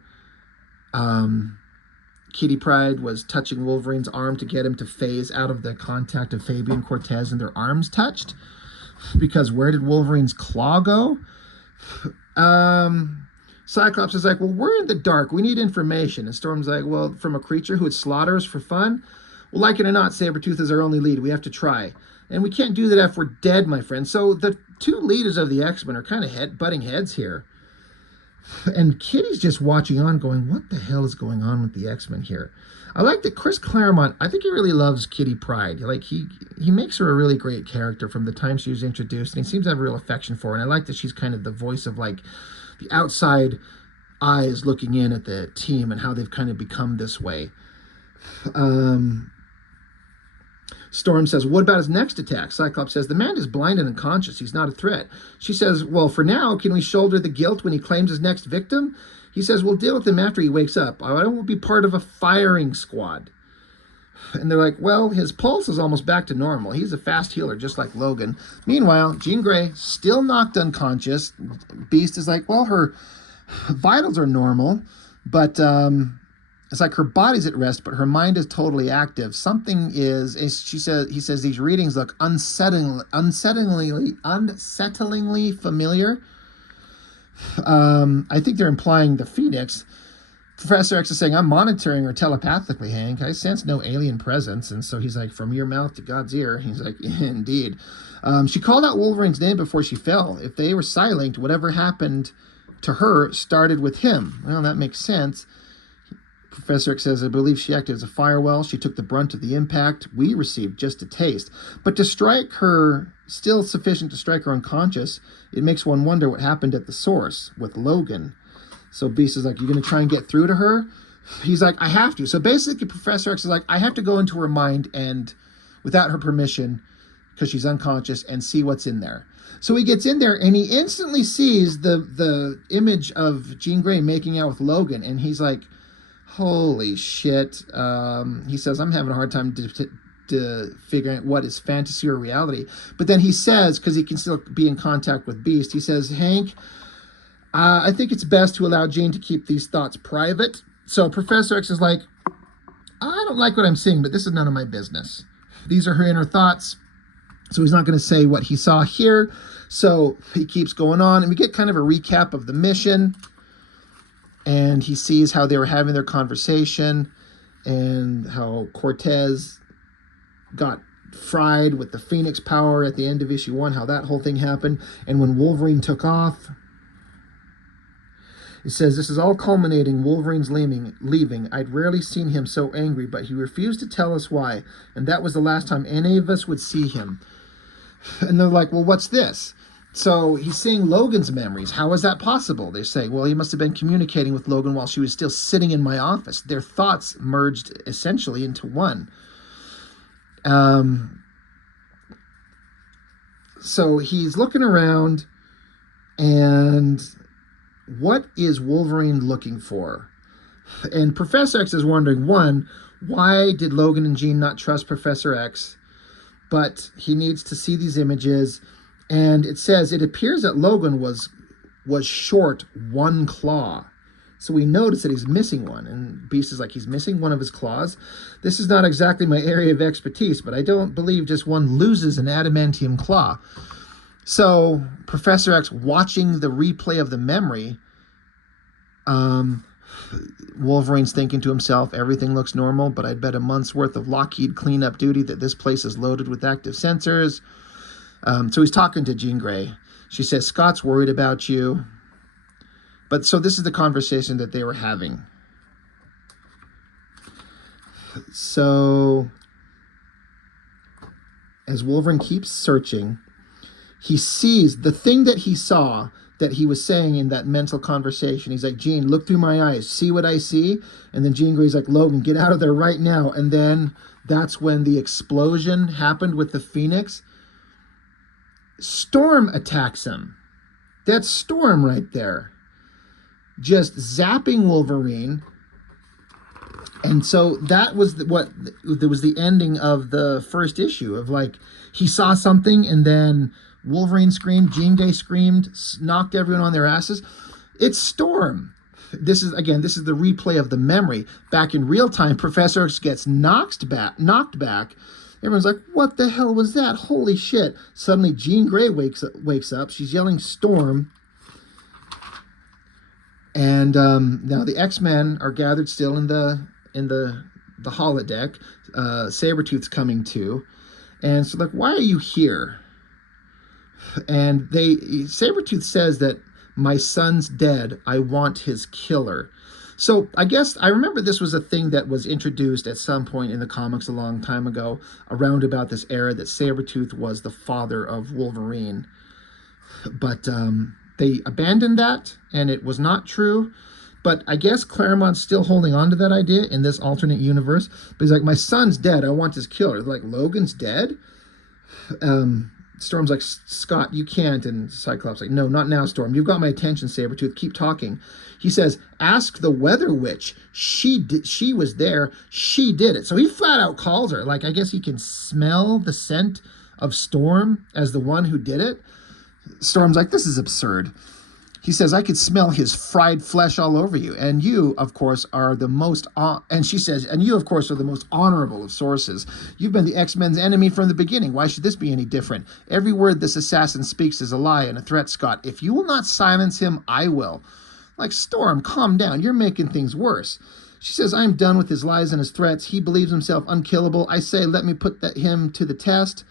Kitty Pryde was touching Wolverine's arm to get him to phase out of the contact of Fabian Cortez, and their arms touched. Because where did Wolverine's claw go? Cyclops is like, well, we're in the dark. We need information. And Storm's like, well, from a creature who would slaughter us for fun? Well, like it or not, Sabretooth is our only lead. We have to try. And we can't do that if we're dead, my friend. So the two leaders of the X-Men are kind of butting heads here. And Kitty's just watching on going, what the hell is going on with the X-Men here? I like that Chris Claremont, I think he really loves Kitty Pryde. Like, he makes her a really great character from the time she was introduced. And he seems to have a real affection for her. And I like that she's kind of the voice of, like, the outside eyes looking in at the team and how they've kind of become this way. Storm says, what about his next attack? Cyclops says, the man is blind and unconscious. He's not a threat. She says, well, for now, can we shoulder the guilt when he claims his next victim? He says, we'll deal with him after he wakes up. I won't be part of a firing squad. And they're like, well, his pulse is almost back to normal. He's a fast healer, just like Logan. Meanwhile, Jean Grey, still knocked unconscious. Beast is like, well, her vitals are normal, but it's like her body's at rest, but her mind is totally active. Something is, he says these readings look unsettlingly familiar. I think they're implying the Phoenix. Professor X is saying, I'm monitoring her telepathically, Hank. I sense no alien presence. And so he's like, from your mouth to God's ear. He's like, indeed. She called out Wolverine's name before she fell. If they were silent, whatever happened to her started with him. Well, that makes sense. Professor X says, I believe she acted as a firewall. She took the brunt of the impact. We received just a taste. But to strike her, still sufficient to strike her unconscious, it makes one wonder what happened at the source with Logan. So Beast is like, you're going to try and get through to her? He's like, I have to. So basically, Professor X is like, I have to go into her mind and, without her permission, because she's unconscious, and see what's in there. So he gets in there, and he instantly sees the image of Jean Grey making out with Logan, and he's like, holy shit. He says, I'm having a hard time to figuring out what is fantasy or reality. But then he says, because he can still be in contact with Beast, he says, Hank, I think it's best to allow Jean to keep these thoughts private. So Professor X is like, I don't like what I'm seeing, but this is none of my business. These are her inner thoughts. So he's not going to say what he saw here. So he keeps going on, and we get kind of a recap of the mission. And he sees how they were having their conversation and how Cortez got fried with the Phoenix power at the end of issue 1, how that whole thing happened. And when Wolverine took off, it says, this is all culminating. Wolverine's leaving. I'd rarely seen him so angry, but he refused to tell us why. And that was the last time any of us would see him. And they're like, well, what's this? So he's seeing Logan's memories. How is that possible? They say, well, he must have been communicating with Logan while she was still sitting in my office. Their thoughts merged essentially into one. So he's looking around, and what is Wolverine looking for? And Professor X is wondering, one, why did Logan and Jean not trust Professor X? But he needs to see these images. And it says, it appears that Logan was short one claw. So we notice that he's missing one. And Beast is like, he's missing one of his claws. This is not exactly my area of expertise, but I don't believe just one loses an adamantium claw. So Professor X, watching the replay of the memory, um, Wolverine's thinking to himself, everything looks normal, but I'd bet a month's worth of Lockheed cleanup duty that this place is loaded with active sensors. So he's talking to Jean Grey. She says, Scott's worried about you. But so this is the conversation that they were having. So as Wolverine keeps searching, he sees the thing that he saw that he was saying in that mental conversation. He's like, Jean, look through my eyes. See what I see? And then Jean Grey's like, Logan, get out of there right now. And then that's when the explosion happened with the Phoenix. Storm attacks him. That's Storm right there. Just zapping Wolverine. And so that was there was the ending of the first issue of like, he saw something and then Wolverine screamed, Jean Grey screamed, knocked everyone on their asses. It's Storm. This is the replay of the memory. Back in real time, Professor X gets knocked back. Everyone's like, what the hell was that? Holy shit. Suddenly Jean Grey wakes up. She's yelling Storm. And now the X-Men are gathered still in the holodeck. Sabretooth's coming too. And so like, why are you here? And Sabretooth says that my son's dead. I want his killer. So I guess I remember this was a thing that was introduced at some point in the comics a long time ago, around about this era, that Sabretooth was the father of Wolverine. But they abandoned that, and it was not true. But I guess Claremont's still holding on to that idea in this alternate universe. But he's like, my son's dead. I want his killer. They're like, Logan's dead? Storm's like, Scott, you can't. And Cyclops like, no, not now, Storm. You've got my attention, Sabretooth. Keep talking. He says, ask the Weather Witch. She was there. She did it. So he flat out calls her. Like, I guess he can smell the scent of Storm as the one who did it. Storm's like, this is absurd. He says, I could smell his fried flesh all over you. And you, of course, are the most... and she says, and you, of course, are the most honorable of sources. You've been the X-Men's enemy from the beginning. Why should this be any different? Every word this assassin speaks is a lie and a threat, Scott. If you will not silence him, I will. Like, Storm, calm down. You're making things worse. She says, I'm done with his lies and his threats. He believes himself unkillable. I say, let me put him to the test.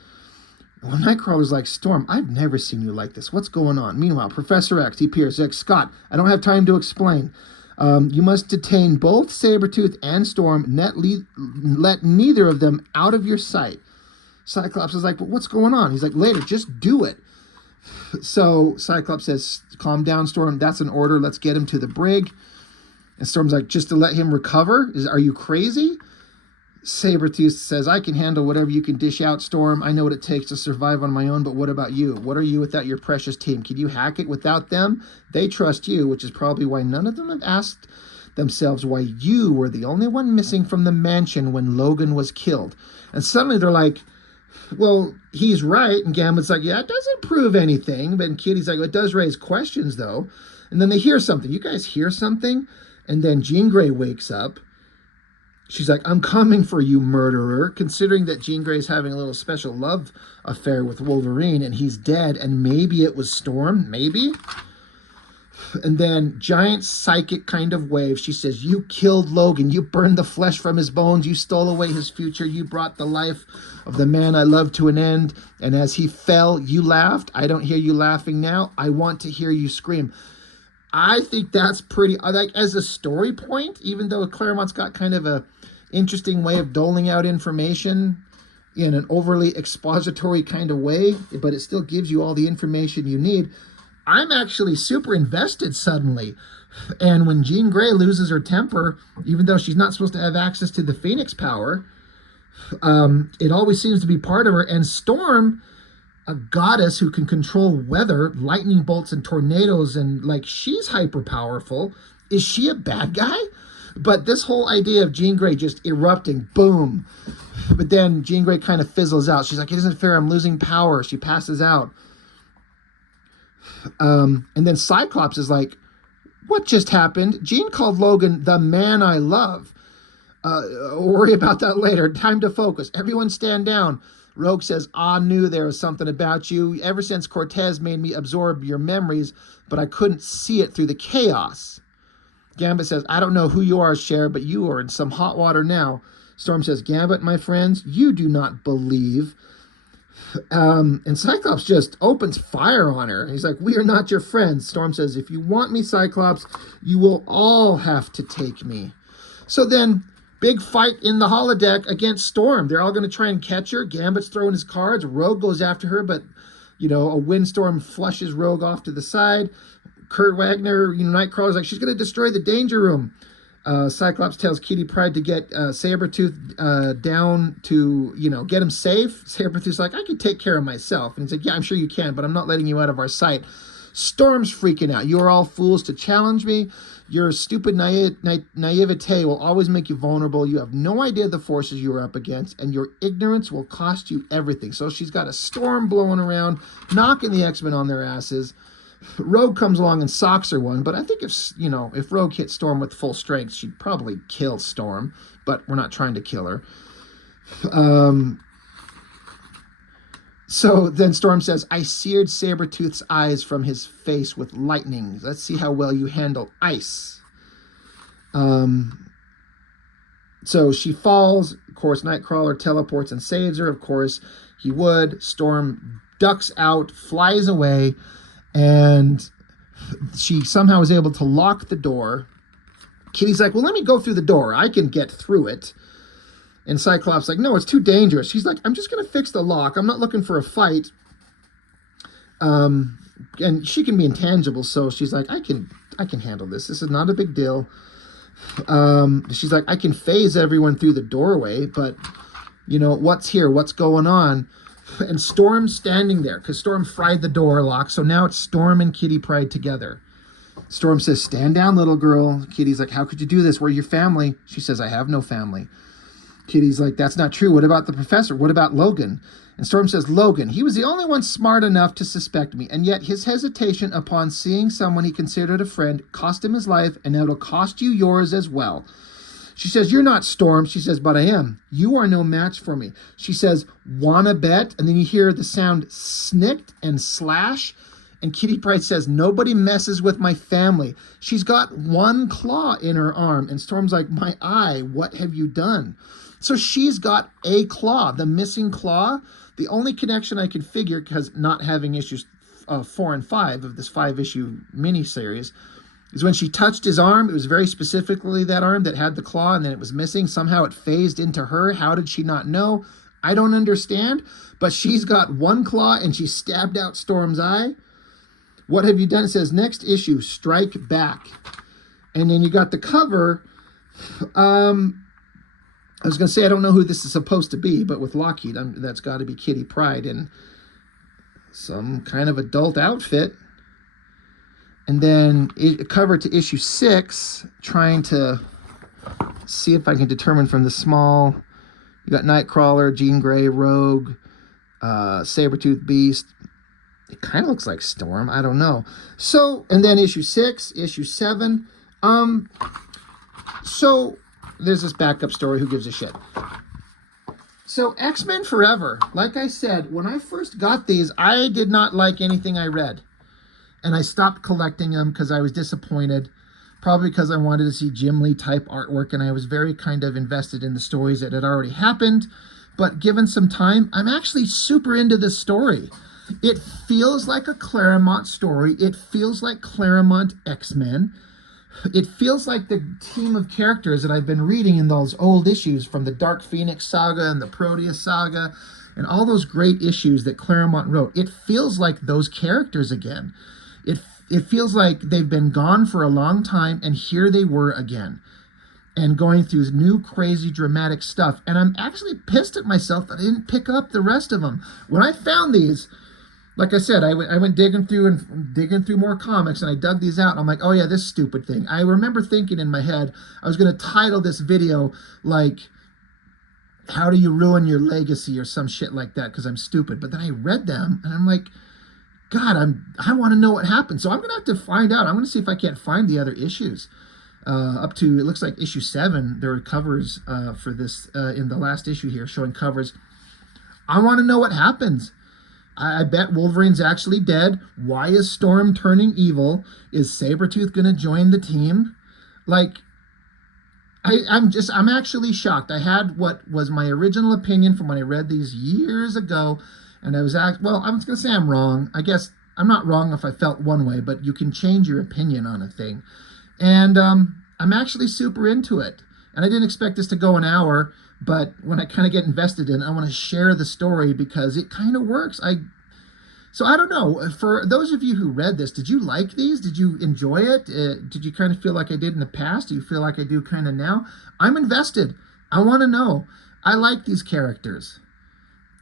Well, Nightcrawler's like, Storm, I've never seen you like this. What's going on? Meanwhile, Professor X, he appears. Like, Scott, I don't have time to explain. You must detain both Sabretooth and Storm. Let neither of them out of your sight. Cyclops is like, but what's going on? He's like, later, just do it. So Cyclops says, calm down, Storm. That's an order. Let's get him to the brig. And Storm's like, just to let him recover? Are you crazy? Sabretooth says, I can handle whatever you can dish out, Storm. I know what it takes to survive on my own, but what about you? What are you without your precious team? Can you hack it without them? They trust you, which is probably why none of them have asked themselves why you were the only one missing from the mansion when Logan was killed. And suddenly they're like, well, he's right. And Gambit's like, yeah, it doesn't prove anything. But Kitty's like, it does raise questions, though. And then they hear something. You guys hear something? And then Jean Grey wakes up. She's like, I'm coming for you, murderer. Considering that Jean Grey's having a little special love affair with Wolverine and he's dead and maybe it was Storm, maybe. And then giant psychic kind of wave. She says, you killed Logan. You burned the flesh from his bones. You stole away his future. You brought the life of the man I loved to an end. And as he fell, you laughed. I don't hear you laughing now. I want to hear you scream. I think that's pretty, like, as a story point, even though Claremont's got kind of a interesting way of doling out information in an overly expository kind of way, but it still gives you all the information you need. I'm actually super invested suddenly. And when Jean Grey loses her temper, even though she's not supposed to have access to the Phoenix power, it always seems to be part of her. And Storm, a goddess who can control weather, lightning bolts and tornadoes, and like, she's hyper powerful. Is she a bad guy? But this whole idea of Jean Grey just erupting, boom. But then Jean Grey kind of fizzles out. She's like, it isn't fair. I'm losing power. She passes out. And then Cyclops is like, what just happened? Jean called Logan the man I love. Worry about that later. Time to focus. Everyone stand down. Rogue says, I knew there was something about you. Ever since Cortez made me absorb your memories, but I couldn't see it through the chaos. Gambit says, I don't know who you are, Cher, but you are in some hot water now. Storm says, Gambit, my friends, you do not believe. And Cyclops just opens fire on her. He's like, we are not your friends. Storm says, if you want me, Cyclops, you will all have to take me. So then, big fight in the holodeck against Storm. They're all going to try and catch her. Gambit's throwing his cards. Rogue goes after her, but, a windstorm flushes Rogue off to the side. Kurt Wagner, Nightcrawler's like, she's going to destroy the danger room. Cyclops tells Kitty Pryde to get Sabretooth down to, get him safe. Sabretooth's like, I can take care of myself. And he's like, yeah, I'm sure you can, but I'm not letting you out of our sight. Storm's freaking out. You are all fools to challenge me. Your stupid naivete will always make you vulnerable. You have no idea the forces you are up against, and your ignorance will cost you everything. So she's got a storm blowing around, knocking the X-Men on their asses. Rogue comes along and socks her one, but I think if Rogue hit Storm with full strength, she'd probably kill Storm, but we're not trying to kill her. So then Storm says, I seared Sabretooth's eyes from his face with lightning. Let's see how well you handle ice. So she falls. Of course, Nightcrawler teleports and saves her. Of course, he would. Storm ducks out, flies away, and she somehow is able to lock the door. Kitty's like, well, let me go through the door. I can get through it. And Cyclops like, no, it's too dangerous. She's like, I'm just going to fix the lock. I'm not looking for a fight. And she can be intangible, so she's like, I can handle this. This is not a big deal. She's like, I can phase everyone through the doorway, but, what's here? What's going on? And Storm's standing there because Storm fried the door lock. So now it's Storm and Kitty Pryde together. Storm says, stand down, little girl. Kitty's like, how could you do this? We're your family. She says, I have no family. Kitty's like, that's not true. What about the professor? What about Logan? And Storm says, Logan, he was the only one smart enough to suspect me, and yet his hesitation upon seeing someone he considered a friend cost him his life, and now it'll cost you yours as well. She says, you're not Storm. She says, but I am. You are no match for me. She says, wanna bet? And then you hear the sound snicked and slash. And Kitty Pryde says, nobody messes with my family. She's got one claw in her arm. And Storm's like, my eye, what have you done? So she's got a claw, the missing claw. The only connection I can figure, because not having issues 4 and 5 of this 5-issue miniseries, is when she touched his arm, it was very specifically that arm that had the claw, and then it was missing. Somehow it phased into her. How did she not know? I don't understand. But she's got one claw, and she stabbed out Storm's eye. What have you done? It says, next issue, strike back. And then you got the cover. I was going to say, I don't know who this is supposed to be, but with Lockheed, that's got to be Kitty Pryde in some kind of adult outfit. And then cover to issue 6, trying to see if I can determine from the small. You got Nightcrawler, Jean Grey, Rogue, Sabretooth, Beast. It kind of looks like Storm. I don't know. So, and then issue 6, issue 7. So there's this backup story. Who gives a shit? So X-Men Forever. Like I said, when I first got these, I did not like anything I read. And I stopped collecting them because I was disappointed. Probably because I wanted to see Jim Lee type artwork, and I was very kind of invested in the stories that had already happened. But given some time, I'm actually super into this story. It feels like a Claremont story. It feels like Claremont X-Men. It feels like the team of characters that I've been reading in those old issues from the Dark Phoenix saga and the Proteus saga and all those great issues that Claremont wrote. It feels like those characters again. It feels like they've been gone for a long time, and here they were again, and going through new crazy dramatic stuff. And I'm actually pissed at myself that I didn't pick up the rest of them. When I found these, like I said, I went digging through more comics, and I dug these out. And I'm like, oh yeah, this stupid thing. I remember thinking in my head, I was going to title this video like, how do you ruin your legacy or some shit like that, because I'm stupid. But then I read them, and I'm like, God, I want to know what happened. So I'm going to have to find out. I'm going to see if I can't find the other issues. Up to, it looks like issue 7, there are covers for this in the last issue here, showing covers I want to know what happens. I bet Wolverine's actually dead. Why is Storm turning evil? Is Sabretooth going to join the team? Like, I'm actually shocked. I had what was my original opinion from when I read these years ago, and I was well, I was going to say I'm wrong. I guess I'm not wrong if I felt one way, but you can change your opinion on a thing. And I'm actually super into it. And I didn't expect this to go an hour, but when I kind of get invested in it, I want to share the story because it kind of works. So I don't know. For those of you who read this, did you like these? Did you enjoy it? Did you kind of feel like I did in the past? Do you feel like I do kind of now? I'm invested. I want to know. I like these characters.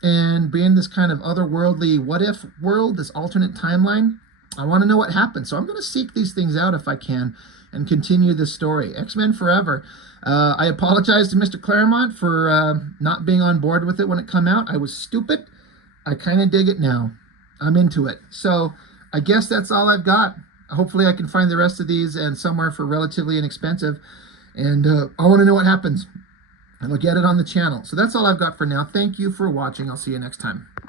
And being this kind of otherworldly what-if world, this alternate timeline, I want to know what happened. So I'm going to seek these things out if I can and continue this story. X-Men Forever. I apologize to Mr. Claremont for not being on board with it when it came out. I was stupid. I kind of dig it now. I'm into it. So I guess that's all I've got. Hopefully I can find the rest of these and somewhere for relatively inexpensive. And I want to know what happens. And I'll get it on the channel. So that's all I've got for now. Thank you for watching. I'll see you next time.